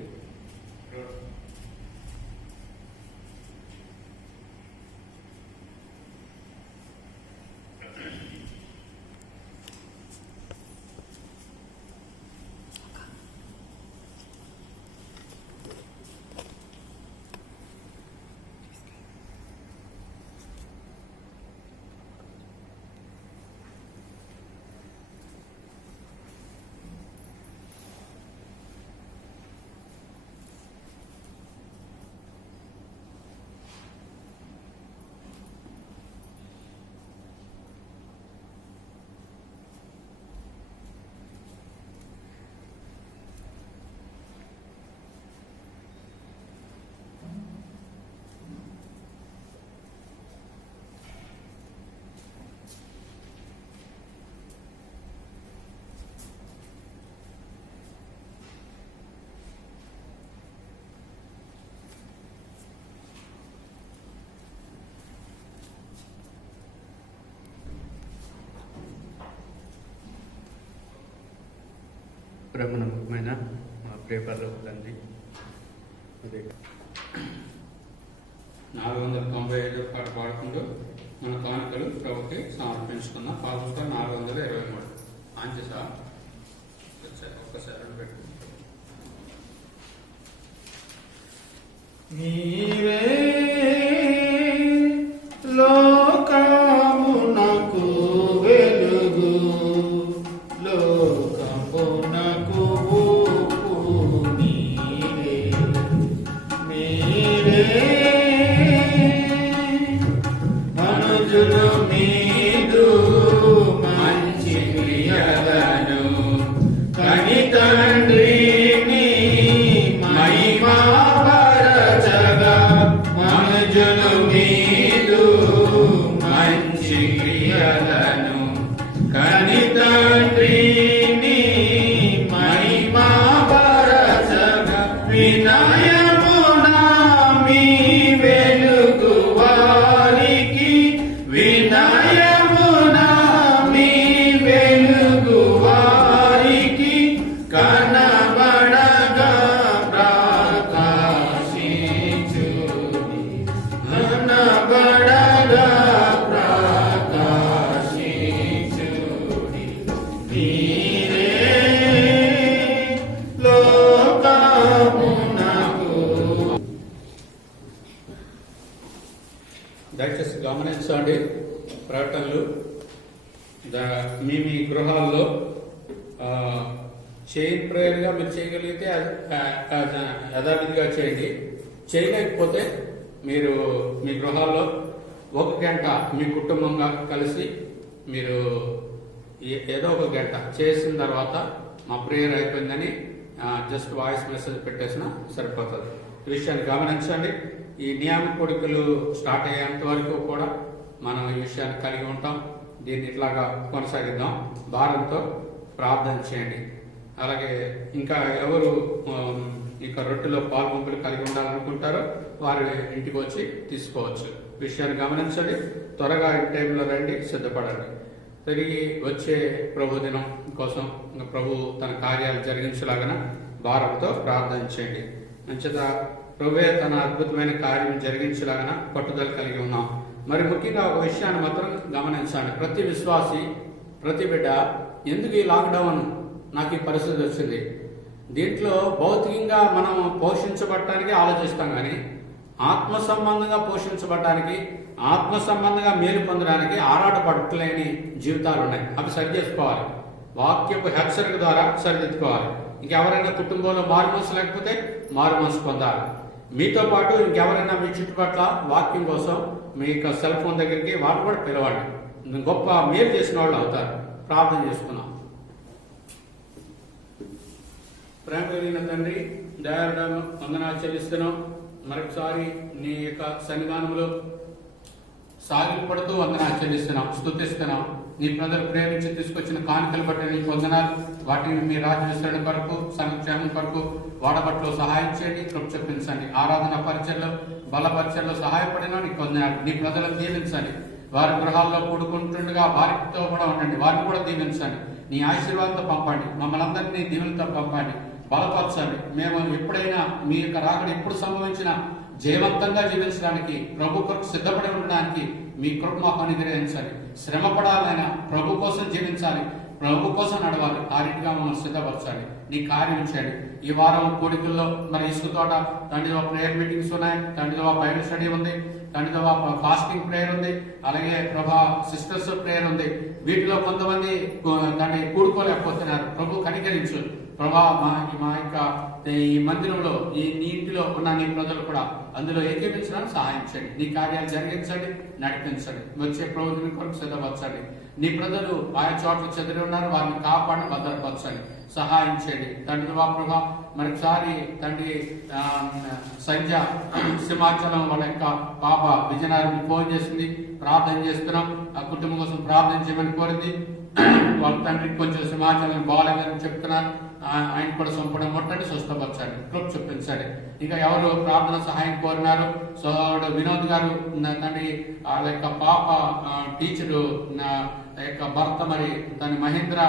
బ్రహ్మణమైన మా ప్రేపర్లో తండ్రి అదే 495 పాట పాడుకుంటూ మన కానుకలు ప్రభుకి సమర్పించుకున్నాం. పాల్గొంటా 423 ఆంచి సార్ ఒక్కసారి పెట్టుకుంటాం. నీవే లోకమునకు వెలుగు, లోకమునకు ఊపు నీవే. మీరే మనుజులు మీదు మంచి క్రియలను కని తండ్రిని మహిమపరచగా గమనించండి. ప్రకటనలు మీ గృహాల్లో చైన్ ప్రేయర్గా మీరు చేయగలిగితే యథావిధిగా చేయండి. చేయలేకపోతే మీరు మీ గృహాల్లో 1 గంట మీ కుటుంబంగా కలిసి మీరు ఏదో 1 గంట చేసిన తర్వాత మా ప్రేయర్ అయిపోయిందని జస్ట్ వాయిస్ మెసేజ్ పెట్టేసినా సరిపోతుంది. ఈ విషయాన్ని గమనించండి. ఈ నియామక కోడికలు స్టార్ట్ అయ్యేంత వరకు కూడా మనం ఈ విషయాన్ని కలిగి ఉంటాం. దీన్ని ఇట్లాగా కొనసాగిద్దాం. భారంతో ప్రార్థన చేయండి. అలాగే ఇంకా ఎవరు ఇక రొట్టెలో పాల్గొంపులు కలిగి ఉండాలనుకుంటారో వారు ఇంటికి వచ్చి తీసుకోవచ్చు. విషయాన్ని గమనించండి. త్వరగా ఈ టైంలో రండి, సిద్ధపడండి. తిరిగి వచ్చే ప్రభు దినం కోసం ప్రభు తన కార్యాలు జరిగించలాగన భారంతో ప్రార్థన చేయండి. మంచిత ప్రభువే తన అద్భుతమైన కార్యం జరిగించలాగన పట్టుదల కలిగి ఉన్నాం. మరి ముఖ్యంగా ఒక విషయాన్ని మాత్రం గమనించాలి. ప్రతి విశ్వాసి, ప్రతి బిడ్డ ఎందుకు ఈ లాక్డౌన్ నాకు ఈ పరిస్థితి వచ్చింది? దీంట్లో భౌతికంగా మనం పోషించబడటానికి ఆలోచిస్తాం, కానీ ఆత్మ సంబంధంగా పోషించబడటానికి, ఆత్మ సంబంధంగా మేలు పొందడానికి ఆరాటపడలేని జీవితాలు ఉన్నాయి. అవి సరి చేసుకోవాలి. వాక్యపు హెచ్చరిక ద్వారా సరిదిద్దుకోవాలి. ఇంకెవరైనా కుటుంబంలో మారు మనసు లేకపోతే మారు మనసు పొందాలి. మీతో పాటు ఇంకెవరైనా మీ చుట్టుపట్ల వాక్యం కోసం మీ యొక్క సెల్ ఫోన్ దగ్గరికి వాళ్ళు కూడా పిలవండి. గొప్ప మేలు చేసిన వాళ్ళు అవుతారు. ప్రార్థన చేసుకున్నాం. ప్రేమ కలిగిన తండ్రి, దయాళుడైన వందనాలు చెల్లిస్తున్నాం. మరొకసారి నీ యొక్క సన్నిధానంలో సాగిపడుతూ వందనాలు చెల్లిస్తున్నాం, స్తుతిస్తున్నాం. నీ ప్రజలు ప్రేమించి తీసుకొచ్చిన కానుకలు బట్టి నీకు వందనాలు. వాటిని మీ రాజ్య విస్తరణ కొరకు, సంక్షేమం కొరకు వాడబట్లో సహాయం చేయండి, కృప చూపించండి. ఆరాధన పరిచయలో, బలపరిచయలో సహాయపడినా నీకు వందనాలు. నీ ప్రజలను దీవించండి. వారి గృహాల్లో కూడుకుంటుండగా వారితో కూడా ఉండండి, వారిని కూడా దీవించండి. నీ ఆశీర్వాదంతో పంపండి. మమ్మల్ని అందరినీ దీవులతో పంపండి, బలపరచండి. మేము ఎప్పుడైనా మీ యొక్క రాకడ ఎప్పుడు సంభవించినా జయవంతంగా జీవించడానికి, ప్రభు కొరకు సిద్ధపడి ఉండడానికి మీ కృప మాకు అనుగ్రహించండి. శ్రమ పడాలైనా ప్రభు కోసం జీవించాలి, ప్రభు కోసం నడవాలి. ఆ రీతిగా మమ్మల్ని సిద్ధపరచాలి. నీ కార్యం చేయండి. ఈ వారం కోడికల్లో మరి ఇసుక తోట తండ్రిలో ప్రేయర్ మీటింగ్స్ ఉన్నాయి, తండ్రిలో బైబిల్ స్టడీ ఉంది, తండ్రిలో ఫాస్టింగ్ ప్రేయర్ ఉంది, అలాగే ప్రభా సిస్టర్స్ ప్రేయర్ ఉంది. వీటిలో కొంతమంది దాన్ని కూడుకోలేకపోతున్నారు. ప్రభు కనికరించు ప్రభా. మా యొక్క ఈ మందిరంలో, నీ ఇంటిలో ఉన్న నీ ప్రజలు కూడా అందులో ఏకీపించడానికి సహాయం చేయండి. నీ కార్యాలు జరిగించండి, నడిపించండి. వచ్చే ప్రభుత్వం కొరకు సిద్ధపరచండి. నీ ప్రజలు ఆయా చోట్ల చెదిరి ఉన్నారు, వారిని కాపాడి భద్రపరచండి, సహాయం చేయండి. తండ్రి ప్రభా మరొకసారి తండ్రి సంధ్య సింహాచలం వాళ్ళ యొక్క పాప విజయనగరం ఫోన్ చేసింది, ప్రార్థన చేస్తున్నాం. ఆ కుటుంబం కోసం ప్రార్థన చేయమని కోరింది. వాళ్ళ తండ్రికి కొంచెం సింహాచలం బాగాలేదని చెప్తున్నారు. ఆయన కూడా సంపూర్ణ ముట్టండి, స్వస్థపరచండి, కృప చూపించండి. ఇంకా ఎవరు ప్రార్థన సహాయం కోరినారు? సోదరుడు వినోద్ గారు తండ్రి వాళ్ళ యొక్క పాప టీచరు యొక్క భర్త మరి దాని మహేంద్ర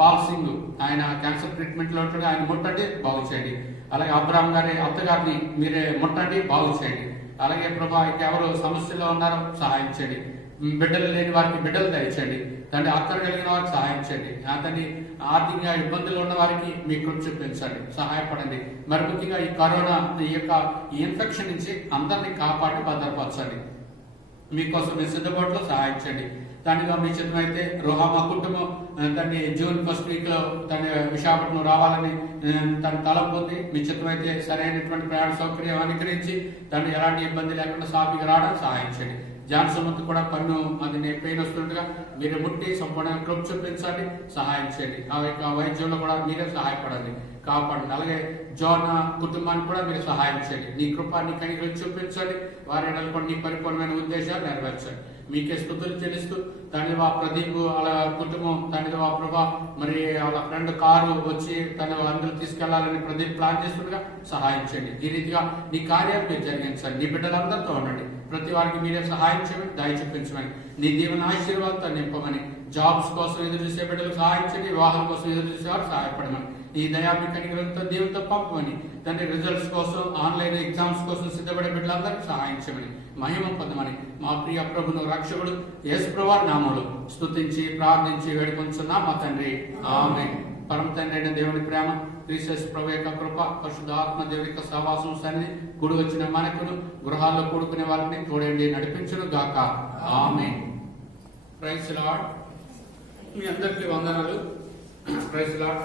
పాల్ సింగ్, ఆయన క్యాన్సర్ ట్రీట్మెంట్ లో ఉంటాడు, ఆయన ముట్టండి, బాగు చేయండి. అలాగే అబ్రాహం గారి అత్తగారిని మీరే ముట్టండి, బాగు చేయండి. అలాగే ప్రభా ఎవరు సమస్యలో ఉన్నారో సహాయం చేయండి. బిడ్డలు లేని వారికి బిడ్డలు దయచేయండి. తండ్రి ఆత్మ కలిగిన వారికి సహాయం చేయండి. తండ్రి ఆర్థికంగా ఇబ్బందులు ఉన్న వారికి మీ కృప చూపించండి, సహాయపడండి. మరి ముఖ్యంగా ఈ కరోనా ఈ యొక్క ఇన్ఫెక్షన్ నుంచి అందరినీ కాపాడి భద్రపరచండి. మీకోసం మీ సిద్ధపాటులో సహాయం చేయండి. తండ్రిగా మీ చిత్తమైతే రోహామా కుటుంబం తండ్రి జూన్ 1st వీక్ లో తండ్రి విశాఖపట్నం రావాలని తన తలం పొంది, మీ చిత్తమైతే సరైనటువంటి ప్రయాణ సౌకర్యం అనుగ్రహించి తండ్రి ఎలాంటి ఇబ్బంది లేకుండా సాఫీగా రావడానికి సహాయం చేయండి. జాన్సన్కి కూడా పన్ను అది పెయిన్ వస్తుండగా మీరు ముట్టి సంపూర్ణంగా కృప చూపించండి, సహాయం చేయండి. ఆ యొక్క వైద్యంలో కూడా మీరే సహాయపడండి, కాపాడండి. అలాగే జోన్ కుటుంబానికి కూడా మీరు సహాయం చేయండి. నీ కృప నీ కనికలు చూపించండి. వారి కూడా నీ పరిపూర్ణమైన ఉద్దేశాలు నెరవేర్చండి. మీకే స్తుతులు చెల్లిస్తూ తండ్రి ప్రదీప్ వాళ్ళ కుటుంబం తండ్రి ప్రభా మరి వాళ్ళ ఫ్రెండ్ కారు వచ్చి తన అందరూ తీసుకెళ్లాలని ప్రదీప్ ప్లాన్ చేస్తుండగా సహాయం చేయండి. ఈ రీతిగా నీ కార్యాలు మీరు జరిగించండి. నీ బిడ్డలందరితో ఉండండి. ప్రతి వారికి మీరే సహాయం చేయమని, దయ చూపించమని, నీ దేవుని ఆశీర్వాదంతో నింపమని, జాబ్స్ కోసం ఎదురు చూసే బిడ్డలు సహాయం చేయండి, వివాహాల కోసం ఎదురు చూసేవారు సహాయపడమని, ఈ దయాభి కనికరంతో దేవునితో పంపమని, తండ్రి రిజల్ట్స్ కోసం ఆన్లైన్ ఎగ్జామ్స్ కోసం సిద్ధపడే బిడ్డలందరికీ సహాయం చేయమని, మహిమ పొందమని మా ప్రియ ప్రభును రక్షకుడు యేసు ప్రభువు నామములో స్తుతించి ప్రార్థించి వేడుకొంచున్నాం మా తండ్రి. ఆమేన్. పరమ తండ్రి అయిన దేవుని ప్రేమ, క్రీస్తు ప్రభు యొక్క కృప, పరిశుద్ధ ఆత్మ దేవుని యొక్క సహవాసం సన్నిధి, కూడి వచ్చిన మనకును గృహాల్లో కూడుకునే వారిని తోడండి నడిపించును గాక. ఆమేన్. Praise lord. మీ అందరికీ వందనాలు. Praise lord.